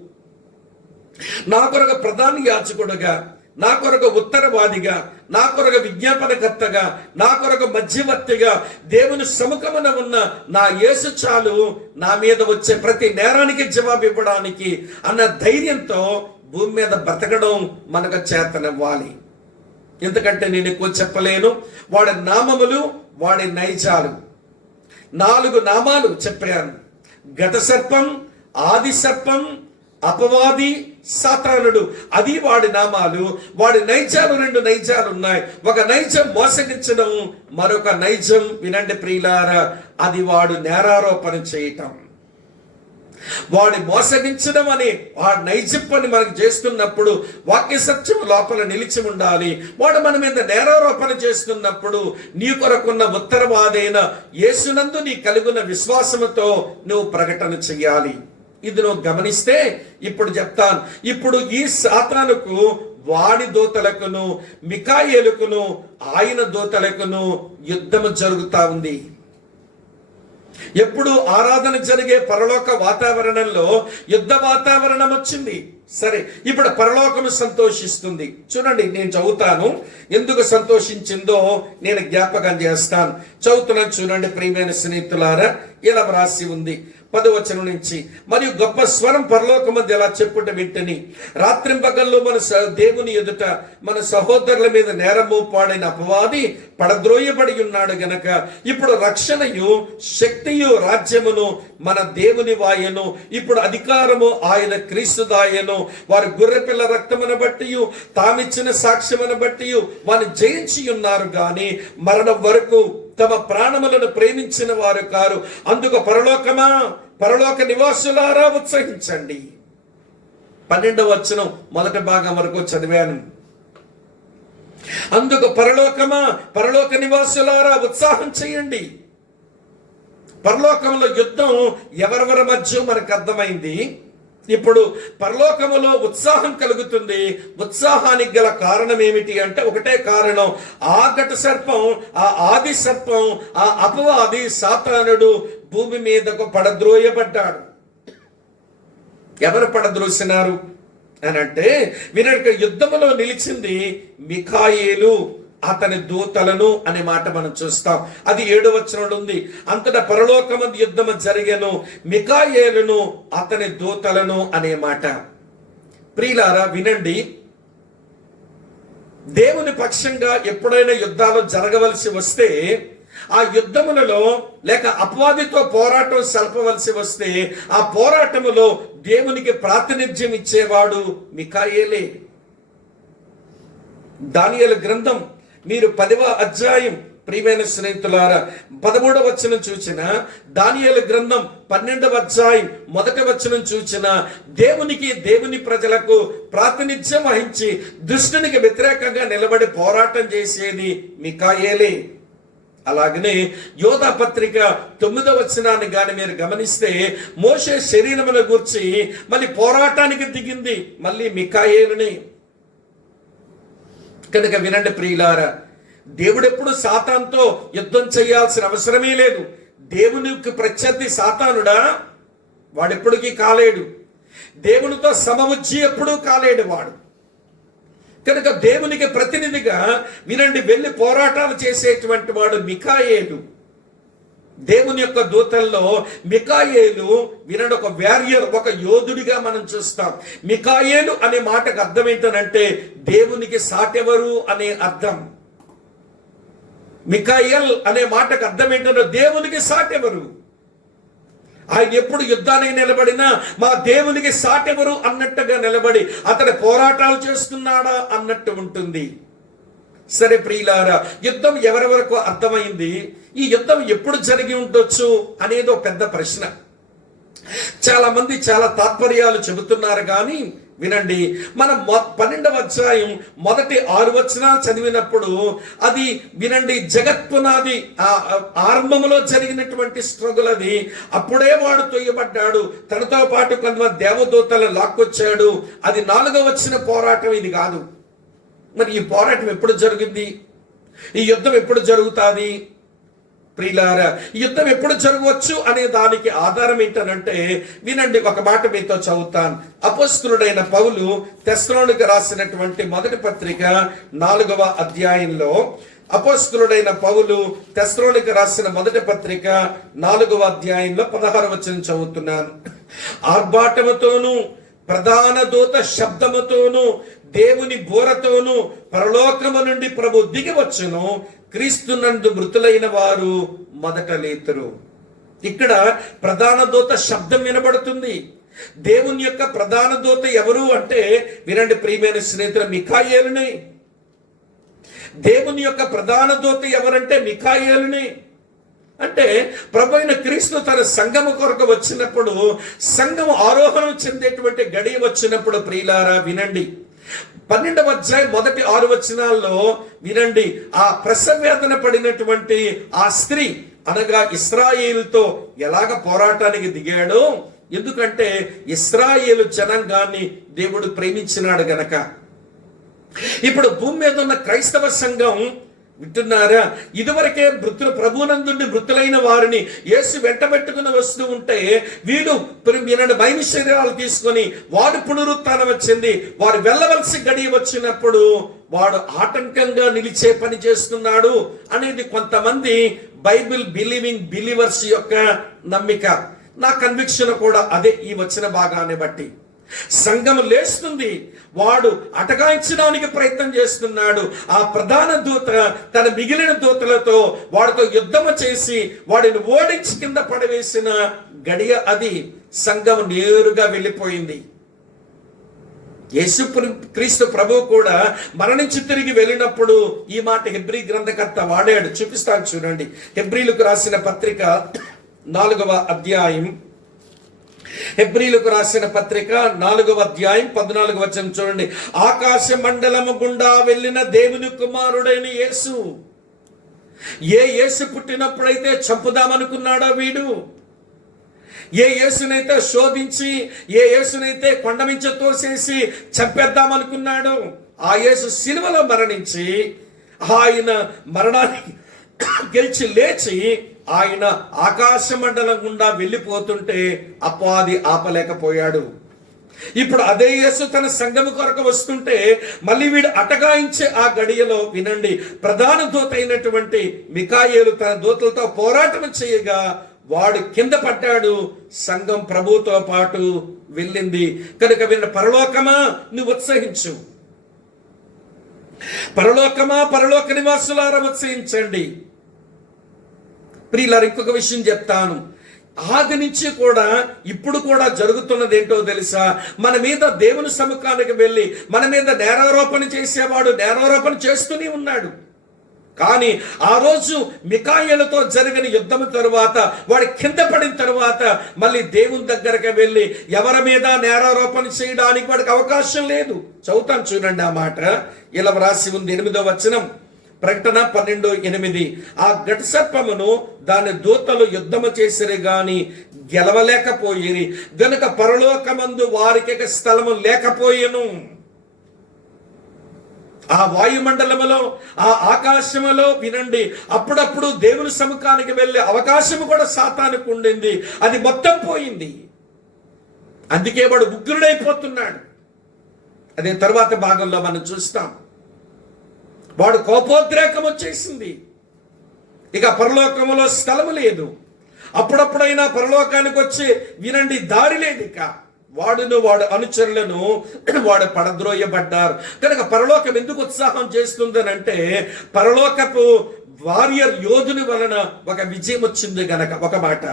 నా కొరకు ప్రధాన యాజకుడుగా, నా కొరకు ఉత్తరవాదిగా, నా కొరకు విజ్ఞాపనకర్తగా, నా కొరకు మధ్యవర్తిగా దేవుని సముఖమున ఉన్న నా యేసు చాలు నా మీద వచ్చే ప్రతి నేరానికి జవాబు ఇవ్వడానికి అన్న ధైర్యంతో భూమి మీద బ్రతకడం మనకు చేతనివ్వాలి. ఎందుకంటే నేను ఎక్కువ చెప్పలేను. వాడి నామములు, వాడి నైజాలు, 4 నామాలు చెప్పాను. ఘట సర్పం, ఆది సర్పం, అపవాది, సాతానుడు, అది వాడి నామాలు. వాడి నైజాలు 2 నైజాలు ఉన్నాయి. ఒక నైజం మోసగించడం, మరొక నైజం, వినండి ప్రియులారా, అది వాడు నేరారోపణ చేయటం. వాడి మోసగించడం అని వాడి నైజం పని మనకు చేస్తున్నప్పుడు వాక్య సత్యం లోపల నిలిచి ఉండాలి. వాడు మన మీద నేరారోపణ చేస్తున్నప్పుడు నీ కొరకున్న ఉత్తరవాదైన యేసునందు నీ కలిగిన విశ్వాసముతో నువ్వు ప్రకటన చెయ్యాలి. ఇది నువ్వు గమనిస్తే ఇప్పుడు చెప్తాను. ఇప్పుడు ఈ సాతానుకు, వాడి దూతలకును, మికాయేలుకును, ఆయన దూతలకును యుద్ధము జరుగుతా ఉంది. ఎప్పుడు ఆరాధన జరిగే పరలోక వాతావరణంలో యుద్ధ వాతావరణం వచ్చింది. సరే, ఇప్పుడు పరలోకము సంతోషిస్తుంది. చూడండి, నేను చదువుతాను. ఎందుకు సంతోషించిందో నేను జ్ఞాపకం చేస్తాను. చదువుతున్నాను, చూడండి ప్రియమైన స్నేహితులారా. ఇలా వ్రాసి ఉంది 10వ వచనం నుంచి, మరియు గొప్ప స్వరం పరలోకమందు ఎలా చెప్పుట వింటని, రాత్రింపగల్లో మన దేవుని ఎదుట మన సహోదరుల మీద నేరము పాడైన అపవాది పడద్రోయబడి ఉన్నాడు గనక ఇప్పుడు రక్షణయు శక్తియు రాజ్యమును మన దేవుని వాయను, ఇప్పుడు అధికారము ఆయన క్రీస్తుదాయను. వారు గొర్రెపిల్ల రక్తమును బట్టి, తామిచ్చిన సాక్ష్యమును బట్టి వారు జయించి ఉన్నారు గాని మరణం వరకు తమ ప్రాణములను ప్రేమించిన వారు కారు. అందుకు పరలోకమా, పరలోక నివాసులారా ఉత్సహించండి. 12వ వచనం మొదటి భాగం వరకు చదివాను. అందుకు పరలోకమా, పరలోక నివాసులారా ఉత్సాహం చేయండి. పరలోకంలో యుద్ధం ఎవరెవరి మధ్య మనకు అర్థమైంది. ఇప్పుడు పరలోకములో ఉత్సాహం కలుగుతుంది. ఉత్సాహానికి గల కారణం ఏమిటి అంటే ఒకటే కారణం. ఆ ఘట సర్పం, ఆ ఆది సర్పం, ఆ అపవాది సాతానుడు భూమి మీదకు పడద్రోయబడ్డాడు. ఎవరు పడద్రోసినారు అని అంటే, వినక యుద్ధములో నిలిచింది మిఖాయేలు, అతని దూతలను అనే మాట మనం చూస్తాం. అది 7వ వచనంలో ఉంది. అంతటా పరలోకమందు యుద్ధము జరిగెను, మిఖాయేలును అతని దూతలను అనే మాట. ప్రియులారా వినండి, దేవుని పక్షంగా ఎప్పుడైనా యుద్ధాలు జరగవలసి వస్తే, ఆ యుద్ధములలో లేక అపవాదితో పోరాటం సల్పవలసి వస్తే, ఆ పోరాటములో దేవునికి ప్రాతినిధ్యం ఇచ్చేవాడు మిఖాయేలే. దానియేలు గ్రంథం మీరు 10వ అధ్యాయం ప్రియమైన స్నేహితులారా 13వ వచనం చూచిన, దానియేలు గ్రంథం 12వ అధ్యాయం 1వ వచనం చూచిన, దేవునికి, దేవుని ప్రజలకు ప్రాతినిధ్యం వహించి దుష్టునికి వ్యతిరేకంగా నిలబడి పోరాటం చేసేది మిఖాయేలే. అలాగనే యోధా పత్రిక 9వ వచనాన్ని గాని మీరు గమనిస్తే, మోషే శరీరమును గూర్చి మళ్ళీ పోరాటానికి దిగింది మళ్ళీ మిఖాయేలుని. కనుక వినండి ప్రియులారా, దేవుడు ఎప్పుడు సాతానుతో యుద్ధం చేయాల్సిన అవసరమే లేదు. దేవునికి ప్రత్యర్థి సాతానుడా? వాడెప్పటికీ కాలేడు. దేవునితో సమవుజ్జి ఎప్పుడూ కాలేడు వాడు. కనుక దేవునికి ప్రతినిధిగా వినండి వెళ్ళి పోరాటాలు చేసేటువంటి వాడు మిఖాయేలు. దేవుని యొక్క దూతల్లో మిఖాయేలు వినండి ఒక వారియర్, ఒక యోధుడిగా మనం చూస్తాం. మిఖాయేలు అనే మాటకు అర్థం ఏంటనంటే దేవునికి సాటెవరు అనే అర్థం. మిఖాయేల్ అనే మాటకు అర్థం ఏంటంటే దేవునికి సాటెవరు. ఆయన ఎప్పుడు యుద్ధానికి నిలబడినా మా దేవునికి సాటెవరు అన్నట్టుగా నిలబడి అతడు పోరాటాలు చేస్తున్నాడా అన్నట్టు ఉంటుంది. సరే ప్రియులారా, యుద్ధం ఎవరెవరకు అర్థమైంది? ఈ యుద్ధం ఎప్పుడు జరిగి ఉండొచ్చు అనేది ఒక పెద్ద ప్రశ్న. చాలా మంది చాలా తాత్పర్యాలు చెబుతున్నారు. కానీ వినండి, మనం 12వ అధ్యాయం మొదటి 6 వచనాలు చదివినప్పుడు అది వినండి, జగత్పునాది ఆరంభంలో జరిగినటువంటి స్ట్రగుల్ అది. అప్పుడే వాడు తొయ్యబడ్డాడు, తనతో పాటు కొంతమంది దేవదూతలు లాక్కొచ్చాడు. అది 4వ వచన పోరాటం, ఇది కాదు. మరి ఈ పోరాటం ఎప్పుడు జరిగింది? ఈ యుద్ధం ఎప్పుడు జరుగుతుంది? ప్రియులారా, యుద్ధం ఎప్పుడు జరగవచ్చు అనే దానికి ఆధారం ఏంటనంటే వినండి, ఒక మాట మీతో చదువుతాను. అపోస్తలుడైన పౌలు తెస్సలోనికీయులకు రాసినటువంటి మొదటి పత్రిక 4వ అధ్యాయంలో, అపోస్తలుడైన పౌలు తెస్సలోనికీయులకు రాసిన మొదటి పత్రిక 4వ అధ్యాయంలో 16వ వచనం చదువుతున్నాను. ఆర్భాటముతోను ప్రధాన దూత శబ్దముతోను దేవుని బోరతోను పరలోకము నుండి ప్రభు దిగి వచ్చును, క్రీస్తునందు మృతులైన వారు మొదట లేతురు. ఇక్కడ ప్రధాన దూత శబ్దం వినబడుతుంది. దేవుని యొక్క ప్రధాన దూత ఎవరు అంటే వినండి ప్రియమైన స్నేహితులు, మిఖాయేలుని. దేవుని యొక్క ప్రధాన దూత ఎవరంటే మిఖాయేలుని. అంటే ప్రభు అయిన క్రీస్తు తన సంఘము కొరకు వచ్చినప్పుడు, సంఘం ఆరోహణం చెందేటువంటి గడియ వచ్చినప్పుడు ప్రియులారా వినండి, 12వ అధ్యాయం మొదటి 6 వచనాల్లో వినండి, ఆ ప్రసవేదన పడినటువంటి ఆ స్త్రీ అనగా ఇశ్రాయేలుతో ఎలాగ పోరాటానికి దిగాడో, ఎందుకంటే ఇశ్రాయేలు జనాంగాన్ని దేవుడు ప్రేమించినాడు గనక. ఇప్పుడు భూమి మీద ఉన్న క్రైస్తవ సంఘం వింటున్నారా, ఇదివరకే ప్రభునందుండి మృతులైన వారిని యేసు వెంటబెట్టుకుని వస్తూ ఉంటే వీడు మైని శరీరాలు తీసుకొని వాడు పునరుత్థానం వచ్చింది, వారు వెళ్ళవలసి గడియ వచ్చినప్పుడు వాడు ఆటంకంగా నిలిచే పని చేస్తున్నాడు అనేది కొంతమంది బైబిల్ బిలీవింగ్ బిలీవర్స్ యొక్క నమ్మిక. నా కన్విక్షన్ కూడా అదే ఈ వచ్చిన భాగాన్ని బట్టి. సంఘం లేస్తుంది, వాడు అటకాయించడానికి ప్రయత్నం చేస్తున్నాడు. ఆ ప్రధాన దూత తన మిగిలిన దూతలతో వాడితో యుద్ధము చేసి వాడిని ఓడించి కింద పడవేసిన గడియ అది. సంఘం నేరుగా వెళ్ళిపోయింది. యేసు క్రీస్తు ప్రభువు కూడా మరణించి తిరిగి వెళ్ళినప్పుడు ఈ మాట హెబ్రీ గ్రంథకర్త వాడాడు. చూపిస్తాను చూడండి. హెబ్రీలకు రాసిన పత్రిక 4వ అధ్యాయం, హెబ్రీలకు రాసిన పత్రిక 4వ అధ్యాయం 14వ వచనం చూడండి. ఆకాశ మండలము గుండా వెళ్ళిన దేవుని కుమారుడైన యేసు, ఏ యేసు పుట్టినప్పుడైతే చంపుదామనుకున్నాడో వీడు, ఏ యేసునైతే శోధించి ఏ యేసునైతే కొండమించ తోసేసి చంపేద్దామనుకున్నాడు, ఆ యేసు సిలువలో మరణించి ఆయన మరణాన్ని గెలిచి లేచి ఆయన ఆకాశ మండలం గుండా వెళ్ళిపోతుంటే అపవాది ఆపలేకపోయాడు. ఇప్పుడు అదే యేసు తన సంఘము కొరకు వస్తుంటే మళ్ళీ వీడు అటకాయించే ఆ గడియలో వినండి, ప్రధాన దూత అయినటువంటి మిఖాయేలు తన దూతలతో పోరాటం చేయగా వాడు కింద పడ్డాడు. సంఘం ప్రభువుతో పాటు వెళ్ళింది. కనుక వీళ్ళ పరలోకమా నువ్వు ఉత్సహించు, పరలోకమా పరలోక నివాసులారా ఉత్సహించండి. ప్రియులారా, ఇంకొక విషయం చెప్తాను. ఆది నుంచి కూడా ఇప్పుడు కూడా జరుగుతున్నది ఏంటో తెలుసా? మన మీద దేవుని సముఖానికి వెళ్ళి మన మీద నేరారోపణ చేసేవాడు నేరారోపణ చేస్తూనే ఉన్నాడు. కానీ ఆ రోజు మిఖాయేలుతో జరిగిన యుద్ధం తరువాత వాడు కింద పడిన తరువాత మళ్ళీ దేవుని దగ్గరకు వెళ్ళి ఎవరి మీద నేరారోపణ చేయడానికి వాడికి అవకాశం లేదు. చదువుతాను చూడండి ఆ మాట. ఇలా వ్రాసి ఉంది 8వ వచనం, ప్రకటన 12:8. ఆ ఘటసర్పమును దాని దూతలు యుద్ధము చేసిరి గాని గెలవలేకపోయిరి గనుక పరలోకమందు వారికి స్థలము లేకపోయేను. ఆ వాయుమండలములో ఆ ఆకాశములో వినండి, అప్పుడప్పుడు దేవుని సముఖానికి వెళ్ళే అవకాశం కూడా సాతానుకు ఉండింది. అది మొత్తం పోయింది. అందుకే వాడు ఉగ్రుడైపోతున్నాడు. అదే తర్వాత భాగంలో మనం చూస్తాం. వాడు కోపోద్రేకం వచ్చేసింది. ఇక పరలోకములో స్థలము లేదు. అప్పుడప్పుడైనా పరలోకానికి వచ్చి వినండి దారి లేదు. ఇక వాడును వాడు అనుచరులను వాడు పడద్రోయబడ్డారు. కనుక పరలోకం ఎందుకు ఉత్సాహం చేస్తుందనంటే పరలోకపు వారియర్ యోధుని వలన ఒక విజయం వచ్చింది గనక. ఒక మాట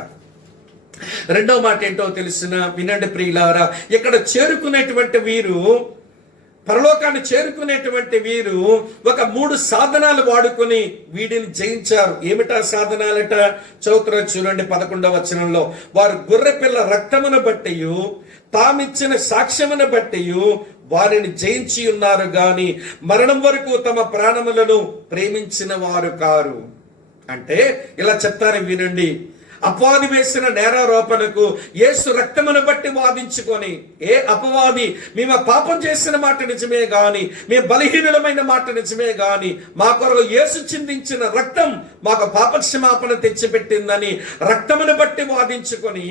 రెండవ మాట ఏంటో తెలిసిన వినండి ప్రియులారా, ఇక్కడ చేరుకునేటువంటి వీరు, పరలోకాన్ని చేరుకునేటువంటి వీరు ఒక 3 సాధనాలు వాడుకొని వీడిని జయించారు. ఏమిటా సాధనాలట? చౌత్ర చూడండి 11వ వచనంలో, వారు గొర్రెపిల్ల రక్తమును బట్టి తామిచ్చిన సాక్ష్యమును బట్టి వారిని జయించి ఉన్నారు గాని మరణం వరకు తమ ప్రాణములను ప్రేమించిన వారు కారు. అంటే ఇలా చెప్తారు వినండి, అపవాది వేసిన నేరారోపణకు యేసు రక్తమును బట్టి వాదించుకొని, ఏ అపవాది మేము పాపం చేసిన మాట నిజమే గాని, మేము బలహీనులమైన మాట నిజమే గాని, మా కొరకు యేసు చిందించిన రక్తం మాకు పాపక్షమాపణ తెచ్చిపెట్టిందని రక్తమును బట్టి వాదించుకొని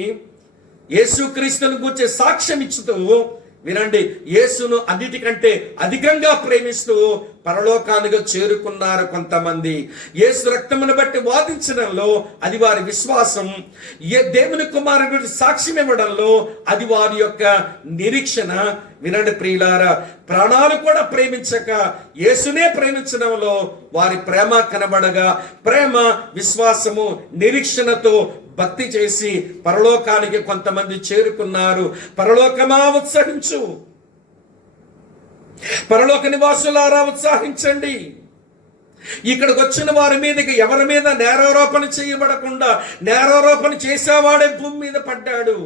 యేసుక్రీస్తును గూర్చి సాక్ష్యం ఇచ్చుతూ, వినండి, యేసును అన్నిటికంటే అధికంగా ప్రేమిస్తూ పరలోకానికి చేరుకున్నారు కొంతమంది. యేసు రక్తమును బట్టి వాదించడంలో అది వారి విశ్వాసం, దేవుని కుమారుడు సాక్ష్యం ఇవ్వడంలో అది వారి యొక్క నిరీక్షణ. వినండి ప్రియులారా, ప్రాణాలు కూడా ప్రేమించక యేసునే ప్రేమించడంలో వారి ప్రేమ కనబడగా, ప్రేమ, విశ్వాసము, నిరీక్షణతో భక్తి చేసి పరలోకానికి కొంతమంది చేరుకున్నారు. పరలోకమా ఉత్సహించు, పరలోక నివాసులారా ఉత్సాహించండి. ఇక్కడికి వచ్చిన వారి మీదకి ఎవరి మీద నేరారోపణ చేయబడకుండా, నేరారోపణ చేసేవాడే భూమి మీద పడ్డాడు.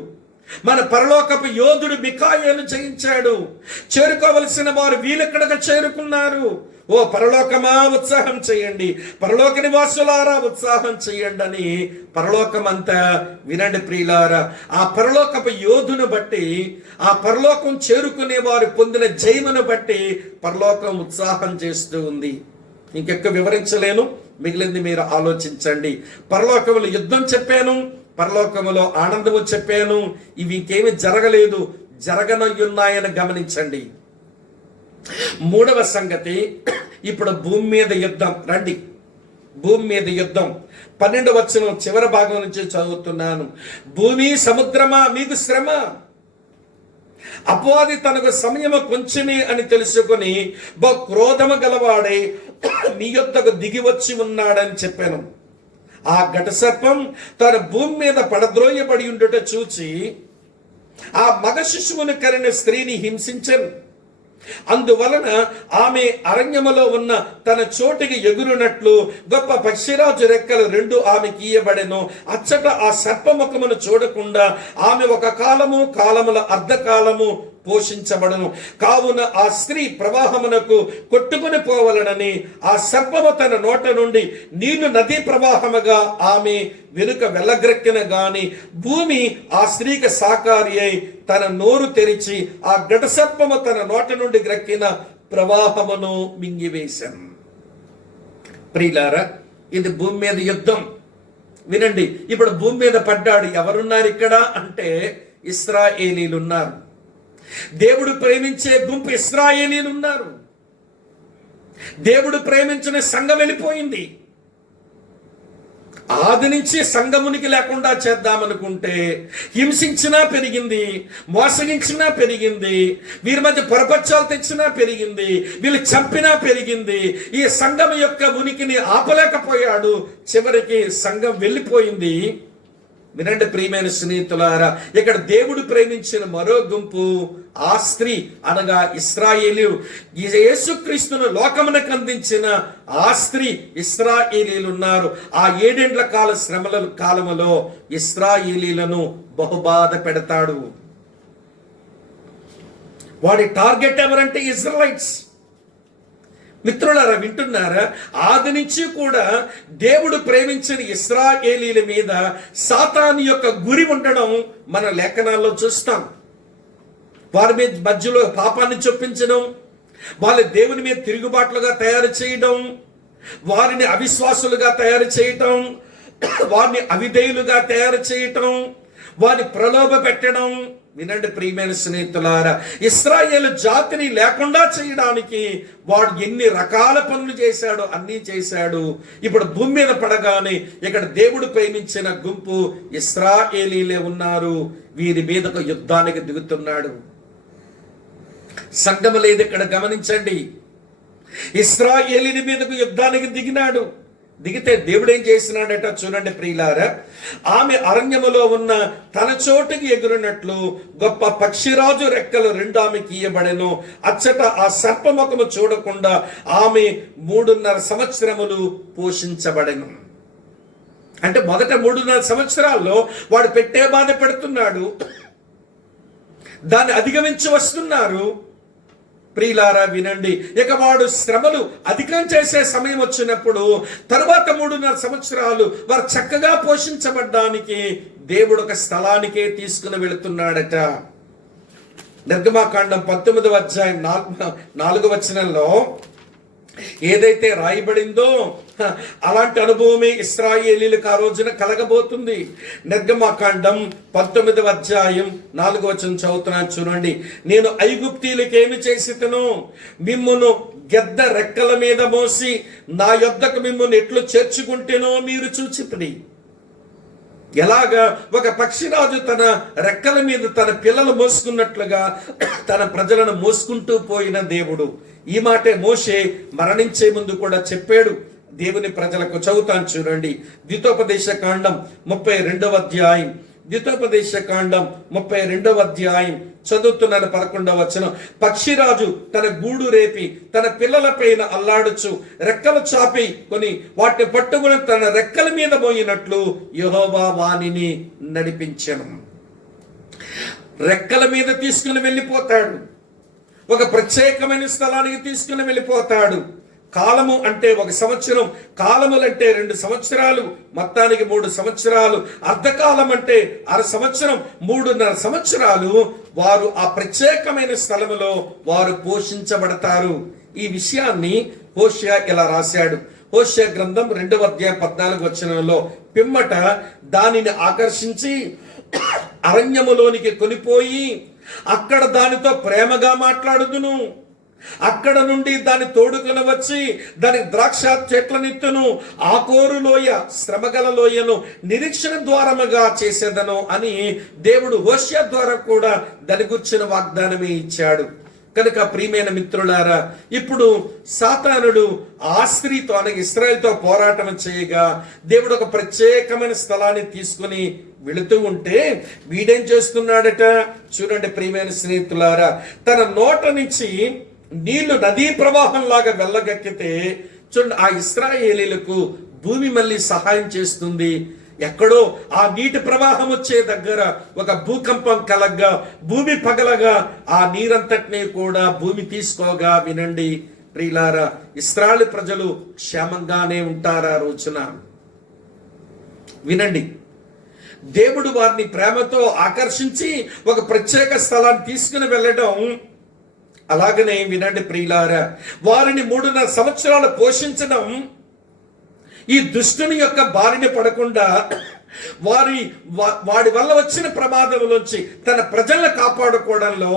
మన పరలోకపు యోధుడు మిఖాయేలు జయించాడు. చేరుకోవలసిన వారు వీళ్ళెక్కడగా చేరుకున్నారు. ఓ పరలోకమా ఉత్సాహం చేయండి, పరలోక నివాసులారా ఉత్సాహం చేయండి అని పరలోకమంతా, వినండి ప్రియులారా, ఆ పరలోకపు యోధును బట్టి, ఆ పరలోకం చేరుకునే వారు పొందిన జయమును బట్టి పరలోకం ఉత్సాహం చేస్తూ ఉంది. ఇంకెక్కువ వివరించలేను, మిగిలింది మీరు ఆలోచించండి. పరలోకములో యుద్ధం చెప్పాను, పరలోకములో ఆనందము చెప్పాను. ఇవి ఇంకేమీ జరగలేదు, జరగనయ్యున్నాయని గమనించండి. మూడవ సంగతి, ఇప్పుడు భూమి మీద యుద్ధం. రండి, భూమి మీద యుద్ధం. 12వ వచనం చివరి భాగం నుంచి చదువుతున్నాను. భూమి సముద్రమా మీకు శ్రమ, అపవాది తనకు సమయము కొంచెమే అని తెలుసుకొని బహు క్రోధము గలవాడై మీ యొద్దకు దిగి వచ్చి ఉన్నాడని చెప్పాను. ఆ ఘట సర్పం తన భూమి మీద పడద్రోయబడి ఉండుట చూచి ఆ మగ శిశువును కరిన స్త్రీని హింసించను. అందువలన ఆమె అరణ్యములో ఉన్న తన చోటికి ఎగురునట్లు గొప్ప పక్షిరాజు రెక్కలు 2 ఆమెకి ఇయ్యబడెను. అచ్చట ఆ సర్పముఖమును చూడకుండా ఆమె ఒక కాలముల అర్ధకాలము పోషించబడను. కావున ఆ స్త్రీ ప్రవాహమునకు కొట్టుకుని పోవలనని ఆ సర్పము తన నోట నుండి నీళ్లు నదీ ప్రవాహముగా ఆమె వెనుక వెళ్ళగ్రెక్కిన గాని భూమి ఆ స్త్రీకి సాకారి అయి తన నోరు తెరిచి ఆ ఘట సర్పము తన నోట నుండి గ్రక్కిన ప్రవాహమును మింగివేశాను. ప్రియులారా, ఇది భూమి మీద యుద్ధం. వినండి, ఇప్పుడు భూమి మీద పడ్డాడు. ఎవరున్నారు ఇక్కడ అంటే ఇశ్రాయేలీలు ఉన్నారు. దేవుడు ప్రేమించే గుంపు ఇశ్రాయేలీలు ఉన్నారు. దేవుడు ప్రేమించిన సంఘం వెళ్ళిపోయింది. ఆది నుంచి సంఘమునికి లేకుండా చేద్దామనుకుంటే హింసించినా పెరిగింది, మోసగించినా పెరిగింది, వీరి మధ్య పొరపచ్చాలు తెచ్చినా పెరిగింది, వీళ్ళు చంపినా పెరిగింది. ఈ సంఘం యొక్క ఉనికిని ఆపలేకపోయాడు. చివరికి సంఘం వెళ్ళిపోయింది. వినండి ప్రియమైన స్నేహితులారా, ఇక్కడ దేవుడు ప్రేమించిన మరో గుంపు ఆ స్త్రీ అనగా ఇశ్రాయేలీలు. యేసుక్రీస్తును లోకమునకు అందించిన ఆ స్త్రీ ఇశ్రాయేలీలు ఉన్నారు. ఆ 7 ఏండ్ల కాల శ్రమల కాలములో ఇశ్రాయేలీలను బహుబాధ పెడతాడు. వాడి టార్గెట్ ఎవరంటే ఇజ్రాయిట్స్. మిత్రులారా, వింటున్నారా? ఆది నుంచి కూడా దేవుడు ప్రేమించిన ఇశ్రాయేలీల మీద సాతాను యొక్క గురి ఉండడం మన లేఖనాల్లో చూస్తాం. వారి మీద మధ్యలో పాపాన్ని చొప్పించడం, వాళ్ళ దేవుని మీద తిరుగుబాట్లుగా తయారు చేయడం, వారిని అవిశ్వాసులుగా తయారు చేయటం, వారిని అవిధేయులుగా తయారు చేయటం, వారిని ప్రలోభ పెట్టడం. వినండి ప్రియమైన స్నేహితులారా, ఇశ్రాయేలు జాతిని లేకుండా చేయడానికి వాడు ఎన్ని రకాల పనులు చేశాడో అన్నీ చేశాడు. ఇప్పుడు భూమి మీద పడగానే ఇక్కడ దేవుడు ప్రేమించిన గుంపు ఇశ్రాయేలీలే ఉన్నారు. వీరి మీదకు యుద్ధానికి దిగుతున్నాడు. సంఘం లేదు ఇక్కడ, గమనించండి. ఇశ్రాయేలీని మీదకు యుద్ధానికి దిగినాడు. దిగితే దేవుడు ఏం చేసినాడట చూడండి ప్రియులారా, ఆమె అరణ్యములో ఉన్న తన చోటుకి ఎగురినట్లు గొప్ప పక్షిరాజు రెక్కలు 2 ఆమెకి ఇయ్యబడెను. అచ్చట ఆ సర్పముఖము చూడకుండా ఆమె 3.5 సంవత్సరములు పోషించబడెను. అంటే మొదట 3.5 సంవత్సరాల్లో వాడు పెట్టే బాధ పెడుతున్నాడు, దాన్ని అధిగమించి వస్తున్నారు. ప్రియులారా వినండి, ఇక వాడు శ్రమలు అధికం చేసే సమయం వచ్చినప్పుడు తరువాత 3.5 సంవత్సరాలు వారు చక్కగా పోషించబడ్డానికి దేవుడు ఒక స్థలానికే తీసుకుని వెళుతున్నాడట. నిర్గమాకాండం 19వ అధ్యాయం 4వ వచనంలో ఏదైతే రాయబడిందో అలాంటి అనుభవమే ఇశ్రాయేలీలకు ఆ రోజున కలగబోతుంది. నిర్గమాకాండం 19వ అధ్యాయం 4వ వచనం చదువుతున్నాను చూడండి. నేను ఐగుప్తీయులకు ఏమి చేసితను, మిమ్మును గెద్ద రెక్కల మీద మోసి నా యొద్దకు మిమ్మును ఎట్లు చేర్చుకుంటేనో మీరు చూచితిరి. ఎలాగా ఒక పక్షిరాజు తన రెక్కల మీద తన పిల్లలు మోసుకున్నట్లుగా తన ప్రజలను మోసుకుంటూ పోయిన దేవుడు. ఈ మాటే మోషే మరణించే ముందు కూడా చెప్పాడు దేవుని ప్రజలకు. చదువుతాను చూడండి, ద్వితోపదేశ కాండం 32వ అధ్యాయం, ద్వితోపదేశ కాండం 32వ అధ్యాయం చదువుతున్నాను 11వ వచనం. పక్షిరాజు తన గూడు రేపి తన పిల్లలపైన అల్లాడుచు రెక్కలు చాపి కొని వాటిని పట్టుకుని తన రెక్కల మీద మోయినట్లు యెహోవా వానిని నడిపించెను. రెక్కల మీద తీసుకుని వెళ్ళిపోతాడు, ఒక ప్రత్యేకమైన స్థలానికి తీసుకుని వెళ్ళిపోతాడు. కాలము అంటే 1 సంవత్సరం, కాలములంటే 2 సంవత్సరాలు, మొత్తానికి 3 సంవత్సరాలు. అర్ధకాలం అంటే 1/2 సంవత్సరం, 3.5 సంవత్సరాలు వారు ఆ ప్రత్యేకమైన స్థలములో వారు పోషించబడతారు. ఈ విషయాన్ని హోషేయ ఇలా రాశాడు. హోషేయ గ్రంథం 2వ అధ్యాయం 14వ వచనంలో, పిమ్మట దానిని ఆకర్షించి అరణ్యములోనికి కొనిపోయి అక్కడ దానితో ప్రేమగా మాట్లాడుదును, అక్కడ నుండి దాని తోడుకొని వచ్చి దాని ద్రాక్ష చెట్లనిత్తును, ఆకోరు లోయ శ్రమగల లోయను నిరీక్షణ ద్వారముగా చేసేదను అని దేవుడు హోషేయ ద్వారా కూడా దాని గురించిన వాగ్దానమే ఇచ్చాడు. కనుక ప్రియమైన మిత్రులారా, ఇప్పుడు సాతానుడు ఆ స్త్రీతో అనగా ఇశ్రాయేలుతో పోరాటం చేయగా దేవుడు ఒక ప్రత్యేకమైన స్థలాన్ని తీసుకుని వెళుతూ ఉంటే వీడేం చేస్తున్నాడట చూడండి ప్రియమైన స్నేహితులారా, తన నోట నుంచి నీళ్లు నదీ ప్రవాహం లాగా వెళ్ళగక్కితే చూడండి ఆ ఇశ్రాయేలీలకు భూమి మళ్ళీ సహాయం చేస్తుంది. ఎక్కడో ఆ నీటి ప్రవాహం వచ్చే దగ్గర ఒక భూకంపం కలగ్గా భూమి పగలగా ఆ నీరంతటినీ కూడా భూమి తీసుకోగా వినండి ప్రియులారా, ఇశ్రాయేలు ప్రజలు క్షేమంగానే ఉంటారా రోజున. వినండి, దేవుడు వారిని ప్రేమతో ఆకర్షించి ఒక ప్రత్యేక స్థలాన్ని తీసుకుని వెళ్ళడం. అలాగనే వినండి ప్రియులారా, వారిని 3.5 సంవత్సరాలు పోషించడం ఈ దుష్టుని యొక్క బారిన పడకుండా వాడి వల్ల వచ్చిన ప్రమాదంలోంచి తన ప్రజలను కాపాడుకోవడంలో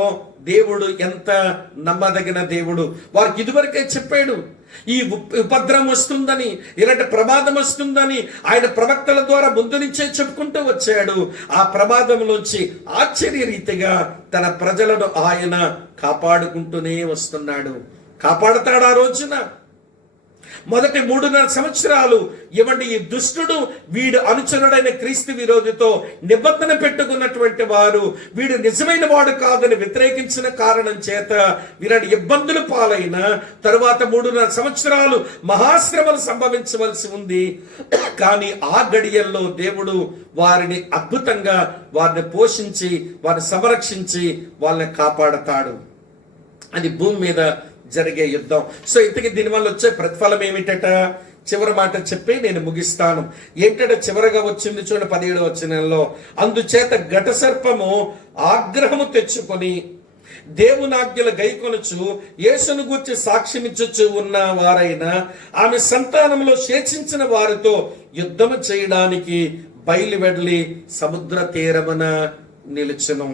దేవుడు ఎంత నమ్మదగిన దేవుడు. వారికి ఇదివరకే చెప్పాడు ఈ ఉపద్రవం వస్తుందని, ఇలాంటి ప్రమాదం వస్తుందని ఆయన ప్రవక్తల ద్వారా ముందు నుంచే చెప్పుకుంటూ వచ్చాడు. ఆ ప్రమాదంలోంచి ఆశ్చర్యరీతిగా తన ప్రజలను ఆయన కాపాడుకుంటూనే వస్తున్నాడు. కాపాడతాడు ఆ రోజున. మొదటి 3.5 సంవత్సరాలు ఇవ్వండి, ఈ దుష్టుడు వీడు అనుచరుడైన క్రీస్తు విరోధితో నిబంధన పెట్టుకున్నటువంటి వారు, వీడు నిజమైన వాడు కాదని వ్యతిరేకించిన కారణం చేత వీళ్ళని ఇబ్బందులు పాలైన తరువాత 3.5 సంవత్సరాలు మహాశ్రమలు సంభవించవలసి ఉంది. కానీ ఆ గడియల్లో దేవుడు వారిని అద్భుతంగా వారిని పోషించి వారిని సంరక్షించి వాళ్ళని కాపాడతాడు. అది భూమి మీద జరిగే యుద్ధం. సో ఇంతకీ దీనివల్ల వచ్చే ప్రతిఫలం ఏమిటట చివరి మాట చెప్పి నేను ముగిస్తాను. ఏంటంటే చివరగా వచ్చింది చూడండి 17వ వచనంలో, అందుచేత ఘట సర్పము ఆగ్రహము తెచ్చుకొని దేవునాజ్ఞలు గైకొనుచు యేసును గూర్చి సాక్ష్యమిచ్చుచు ఉన్న వారైన ఆమె సంతానంలో శేషించిన వారితో యుద్ధము చేయడానికి బయలు వెడలి సముద్ర తీరమున నిలుచును.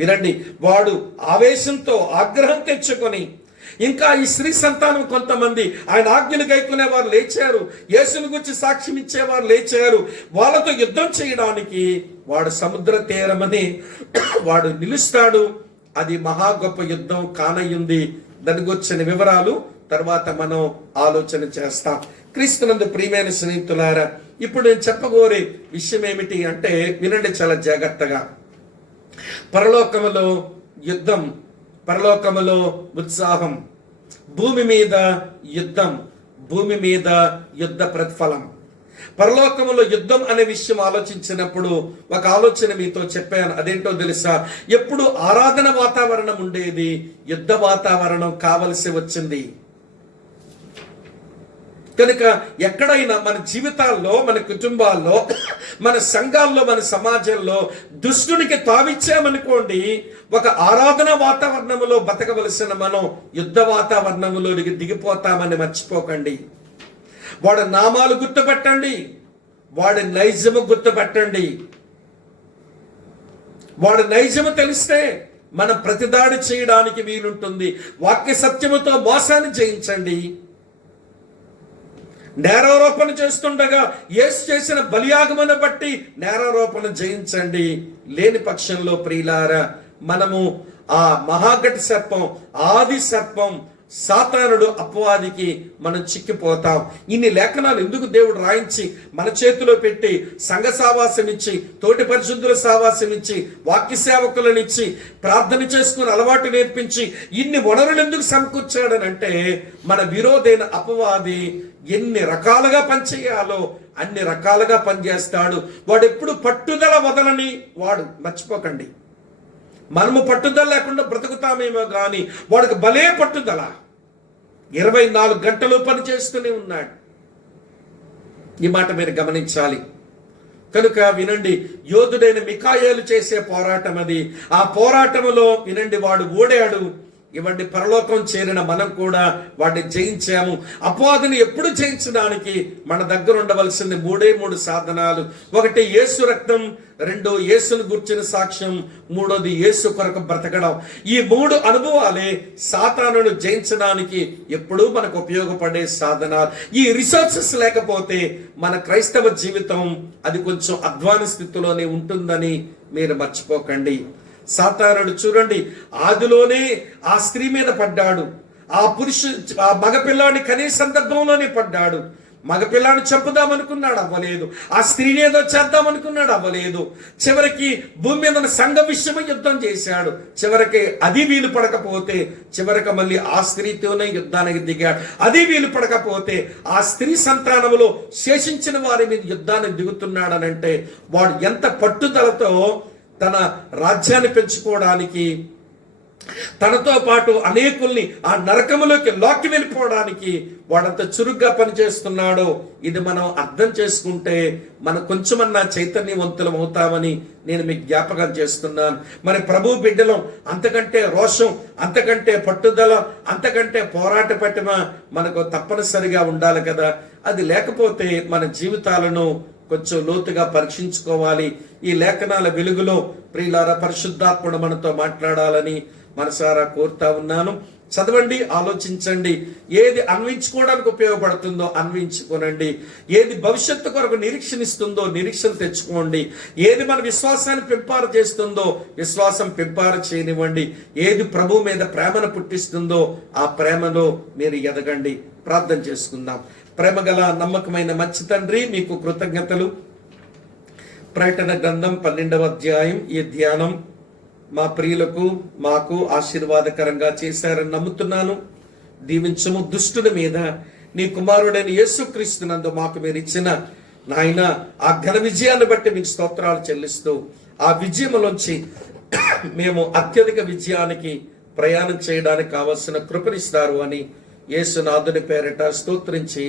వినండి, వాడు ఆవేశంతో ఆగ్రహం తెచ్చుకొని ఇంకా ఈ స్త్రీ సంతానం కొంతమంది ఆయన ఆజ్ఞలు గైకునే వారు లేచారు, యేసుని గురించి సాక్ష్యం ఇచ్చేవారు లేచారు. వాళ్ళతో యుద్ధం చేయడానికి వాడు సముద్ర తీరమని వాడు నిలుస్తాడు. అది మహా గొప్ప యుద్ధం కానయ్యుంది. దాని గురించిన వివరాలు తర్వాత మనం ఆలోచన చేస్తాం. క్రీస్తునందు ప్రియమైన స్నేహితులారా, ఇప్పుడు నేను చెప్పగోరే విషయం ఏమిటి అంటే వినండి చాలా జాగ్రత్తగా. పరలోకములో యుద్ధం, పరలోకములో ఉత్సాహం, భూమి మీద యుద్ధం, భూమి మీద యుద్ధ ప్రతిఫలం. పరలోకములో యుద్ధం అనే విషయం ఆలోచించినప్పుడు ఒక ఆలోచన మీతో చెప్పాను. అదేంటో తెలుసా? ఎప్పుడు ఆరాధన వాతావరణం ఉండేది, యుద్ధ వాతావరణం కావలసి వచ్చింది. కనుక ఎక్కడైనా మన జీవితాల్లో, మన కుటుంబాల్లో, మన సంఘాల్లో, మన సమాజంలో దుష్టునికి తావిచ్చామనుకోండి, ఒక ఆరాధన వాతావరణంలో బతకవలసిన మనం యుద్ధ వాతావరణంలోనికి దిగిపోతామని మర్చిపోకండి. వాడి నామాలు గుర్తుపెట్టండి, వాడి నైజము గుర్తుపెట్టండి. వాడి నైజము తెలిస్తే మనం ప్రతిదాడి చేయడానికి వీలుంటుంది. వాక్య సత్యముతో మోసాన్ని జయించండి. నేరారోపణ చేస్తుండగా యేసు చేసిన బలియాగమును బట్టి నేరారోపణ జయించండి. లేని పక్షంలో ప్రియులారా, మనము ఆ మహాగటి సర్పం, ఆది సర్పం సాతానుడు, అపవాదికి మనం చిక్కిపోతాం. ఇన్ని లేఖనాలు ఎందుకు దేవుడు రాయించి మన చేతిలో పెట్టి సంఘ సావాసం ఇచ్చి, తోటి పరిశుద్ధుల సావాసం ఇచ్చి, వాక్య సేవకులను ఇచ్చి, ప్రార్థన చేసుకుని అలవాటు నేర్పించి ఇన్ని వనరులు ఎందుకు సమకూర్చాడనంటే మన విరోధైన అపవాది ఎన్ని రకాలుగా పనిచేయాలో అన్ని రకాలుగా పనిచేస్తాడు. వాడు ఎప్పుడు పట్టుదల వదలని వాడు, మర్చిపోకండి. మనము పట్టుదల లేకుండా బ్రతుకుతామేమో కానీ వాడికి భలే పట్టుదల. 24 గంటలు పని చేస్తూనే ఉన్నాడు. ఈ మాట మీరు గమనించాలి. కనుక వినండి, యోధుడైన మికాయేలు చేసే పోరాటం అది. ఆ పోరాటములో వినండి, వాడు ఓడాడు. ఇవ్వండి, పరలోకం చేరిన మనం కూడా వాటిని జయించాము. అపవాదిని ఎప్పుడు జయించడానికి మన దగ్గర ఉండవలసింది 3 సాధనాలు. ఒకటి యేసు రక్తం, 2 యేసును గుర్చిన సాక్ష్యం, 3 యేసు కొరకు బ్రతకడం. ఈ 3 అనుభవాలే సాతానును జయించడానికి ఎప్పుడూ మనకు ఉపయోగపడే సాధనాలు. ఈ రిసోర్సెస్ లేకపోతే మన క్రైస్తవ జీవితం అది కొంచెం అధ్వాన స్థితిలోనే ఉంటుందని మీరు మర్చిపోకండి. సాతానుడు చూడండి, ఆదిలోనే ఆ స్త్రీ మీద పడ్డాడు. ఆ మగపిల్లాడిని కనే సందర్భంలోనే పడ్డాడు. మగపిల్లాడిని చంపుదామనుకున్నాడు, అవ్వలేదు. ఆ స్త్రీని ఏదో చేద్దామనుకున్నాడు, అవ్వలేదు. చివరికి భూమి మీద సంఘ విషయమై యుద్ధం చేశాడు. చివరికి అది వీలు పడకపోతే చివరికి మళ్ళీ ఆ స్త్రీతోనే యుద్ధానికి దిగాడు. అది వీలు పడకపోతే ఆ స్త్రీ సంతానములో శేషించిన వారి మీద యుద్ధానికి దిగుతున్నాడనంటే వాడు ఎంత పట్టుదలతో తన రాజ్యాన్ని పెంచుకోవడానికి, తనతో పాటు అనేకుల్ని ఆ నరకములోకి లాక్కి వెళ్ళిపోవడానికి వాడంత చురుగ్గా పనిచేస్తున్నాడో ఇది మనం అర్థం చేసుకుంటే మనం కొంచెమన్నా చైతన్యవంతులం అవుతామని నేను మీకు జ్ఞాపకం చేస్తున్నాను. మరి ప్రభు బిడ్డలం అంతకంటే రోషం, అంతకంటే పట్టుదల, అంతకంటే పోరాట పటిమ మనకు తప్పనిసరిగా ఉండాలి కదా. అది లేకపోతే మన జీవితాలను కొంచెం లోతుగా పరీక్షించుకోవాలి. ఈ లేఖనాల వెలుగులో ప్రియులారా, పరిశుద్ధాత్ముడు మనతో మాట్లాడాలని మనసారా కోరుతా ఉన్నాను. చదవండి, ఆలోచించండి. ఏది అన్వయించుకోవడానికి ఉపయోగపడుతుందో అన్వయించుకోనండి. ఏది భవిష్యత్తు కొరకు నిరీక్షణిస్తుందో నిరీక్షణ తెచ్చుకోండి. ఏది మన విశ్వాసాన్ని పెంపారు చేస్తుందో విశ్వాసం పెంపారు చేయనివ్వండి. ఏది ప్రభు మీద ప్రేమను పుట్టిస్తుందో ఆ ప్రేమలో మీరు ఎదగండి. ప్రార్థన చేసుకుందాం. ప్రేమగల నమ్మకమైన మంచి తండ్రి, మీకు కృతజ్ఞతలు. ప్రకటన గ్రంథం 12వ అధ్యాయం ఈ ధ్యానం మా ప్రియులకు మాకు ఆశీర్వాదకరంగా చేశారని నమ్ముతున్నాను. దీవించము. దుష్టుల మీద నీ కుమారుడైన యేసుక్రీస్తునందు మాకు మీరు ఇచ్చిన నాయన ఆ ఘన విజయాన్ని బట్టి మీకు స్తోత్రాలు చెల్లిస్తూ ఆ విజయంలోంచి మేము అత్యధిక విజయానికి ప్రయాణం చేయడానికి కావలసిన కృపనిస్తారు అని యేసునాథుని పేరిట స్తోత్రించి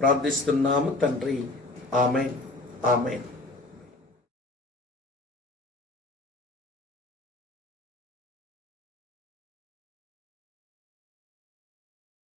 ప్రార్థిస్తున్నాము తండ్రి. ఆమేన్, ఆమేన్.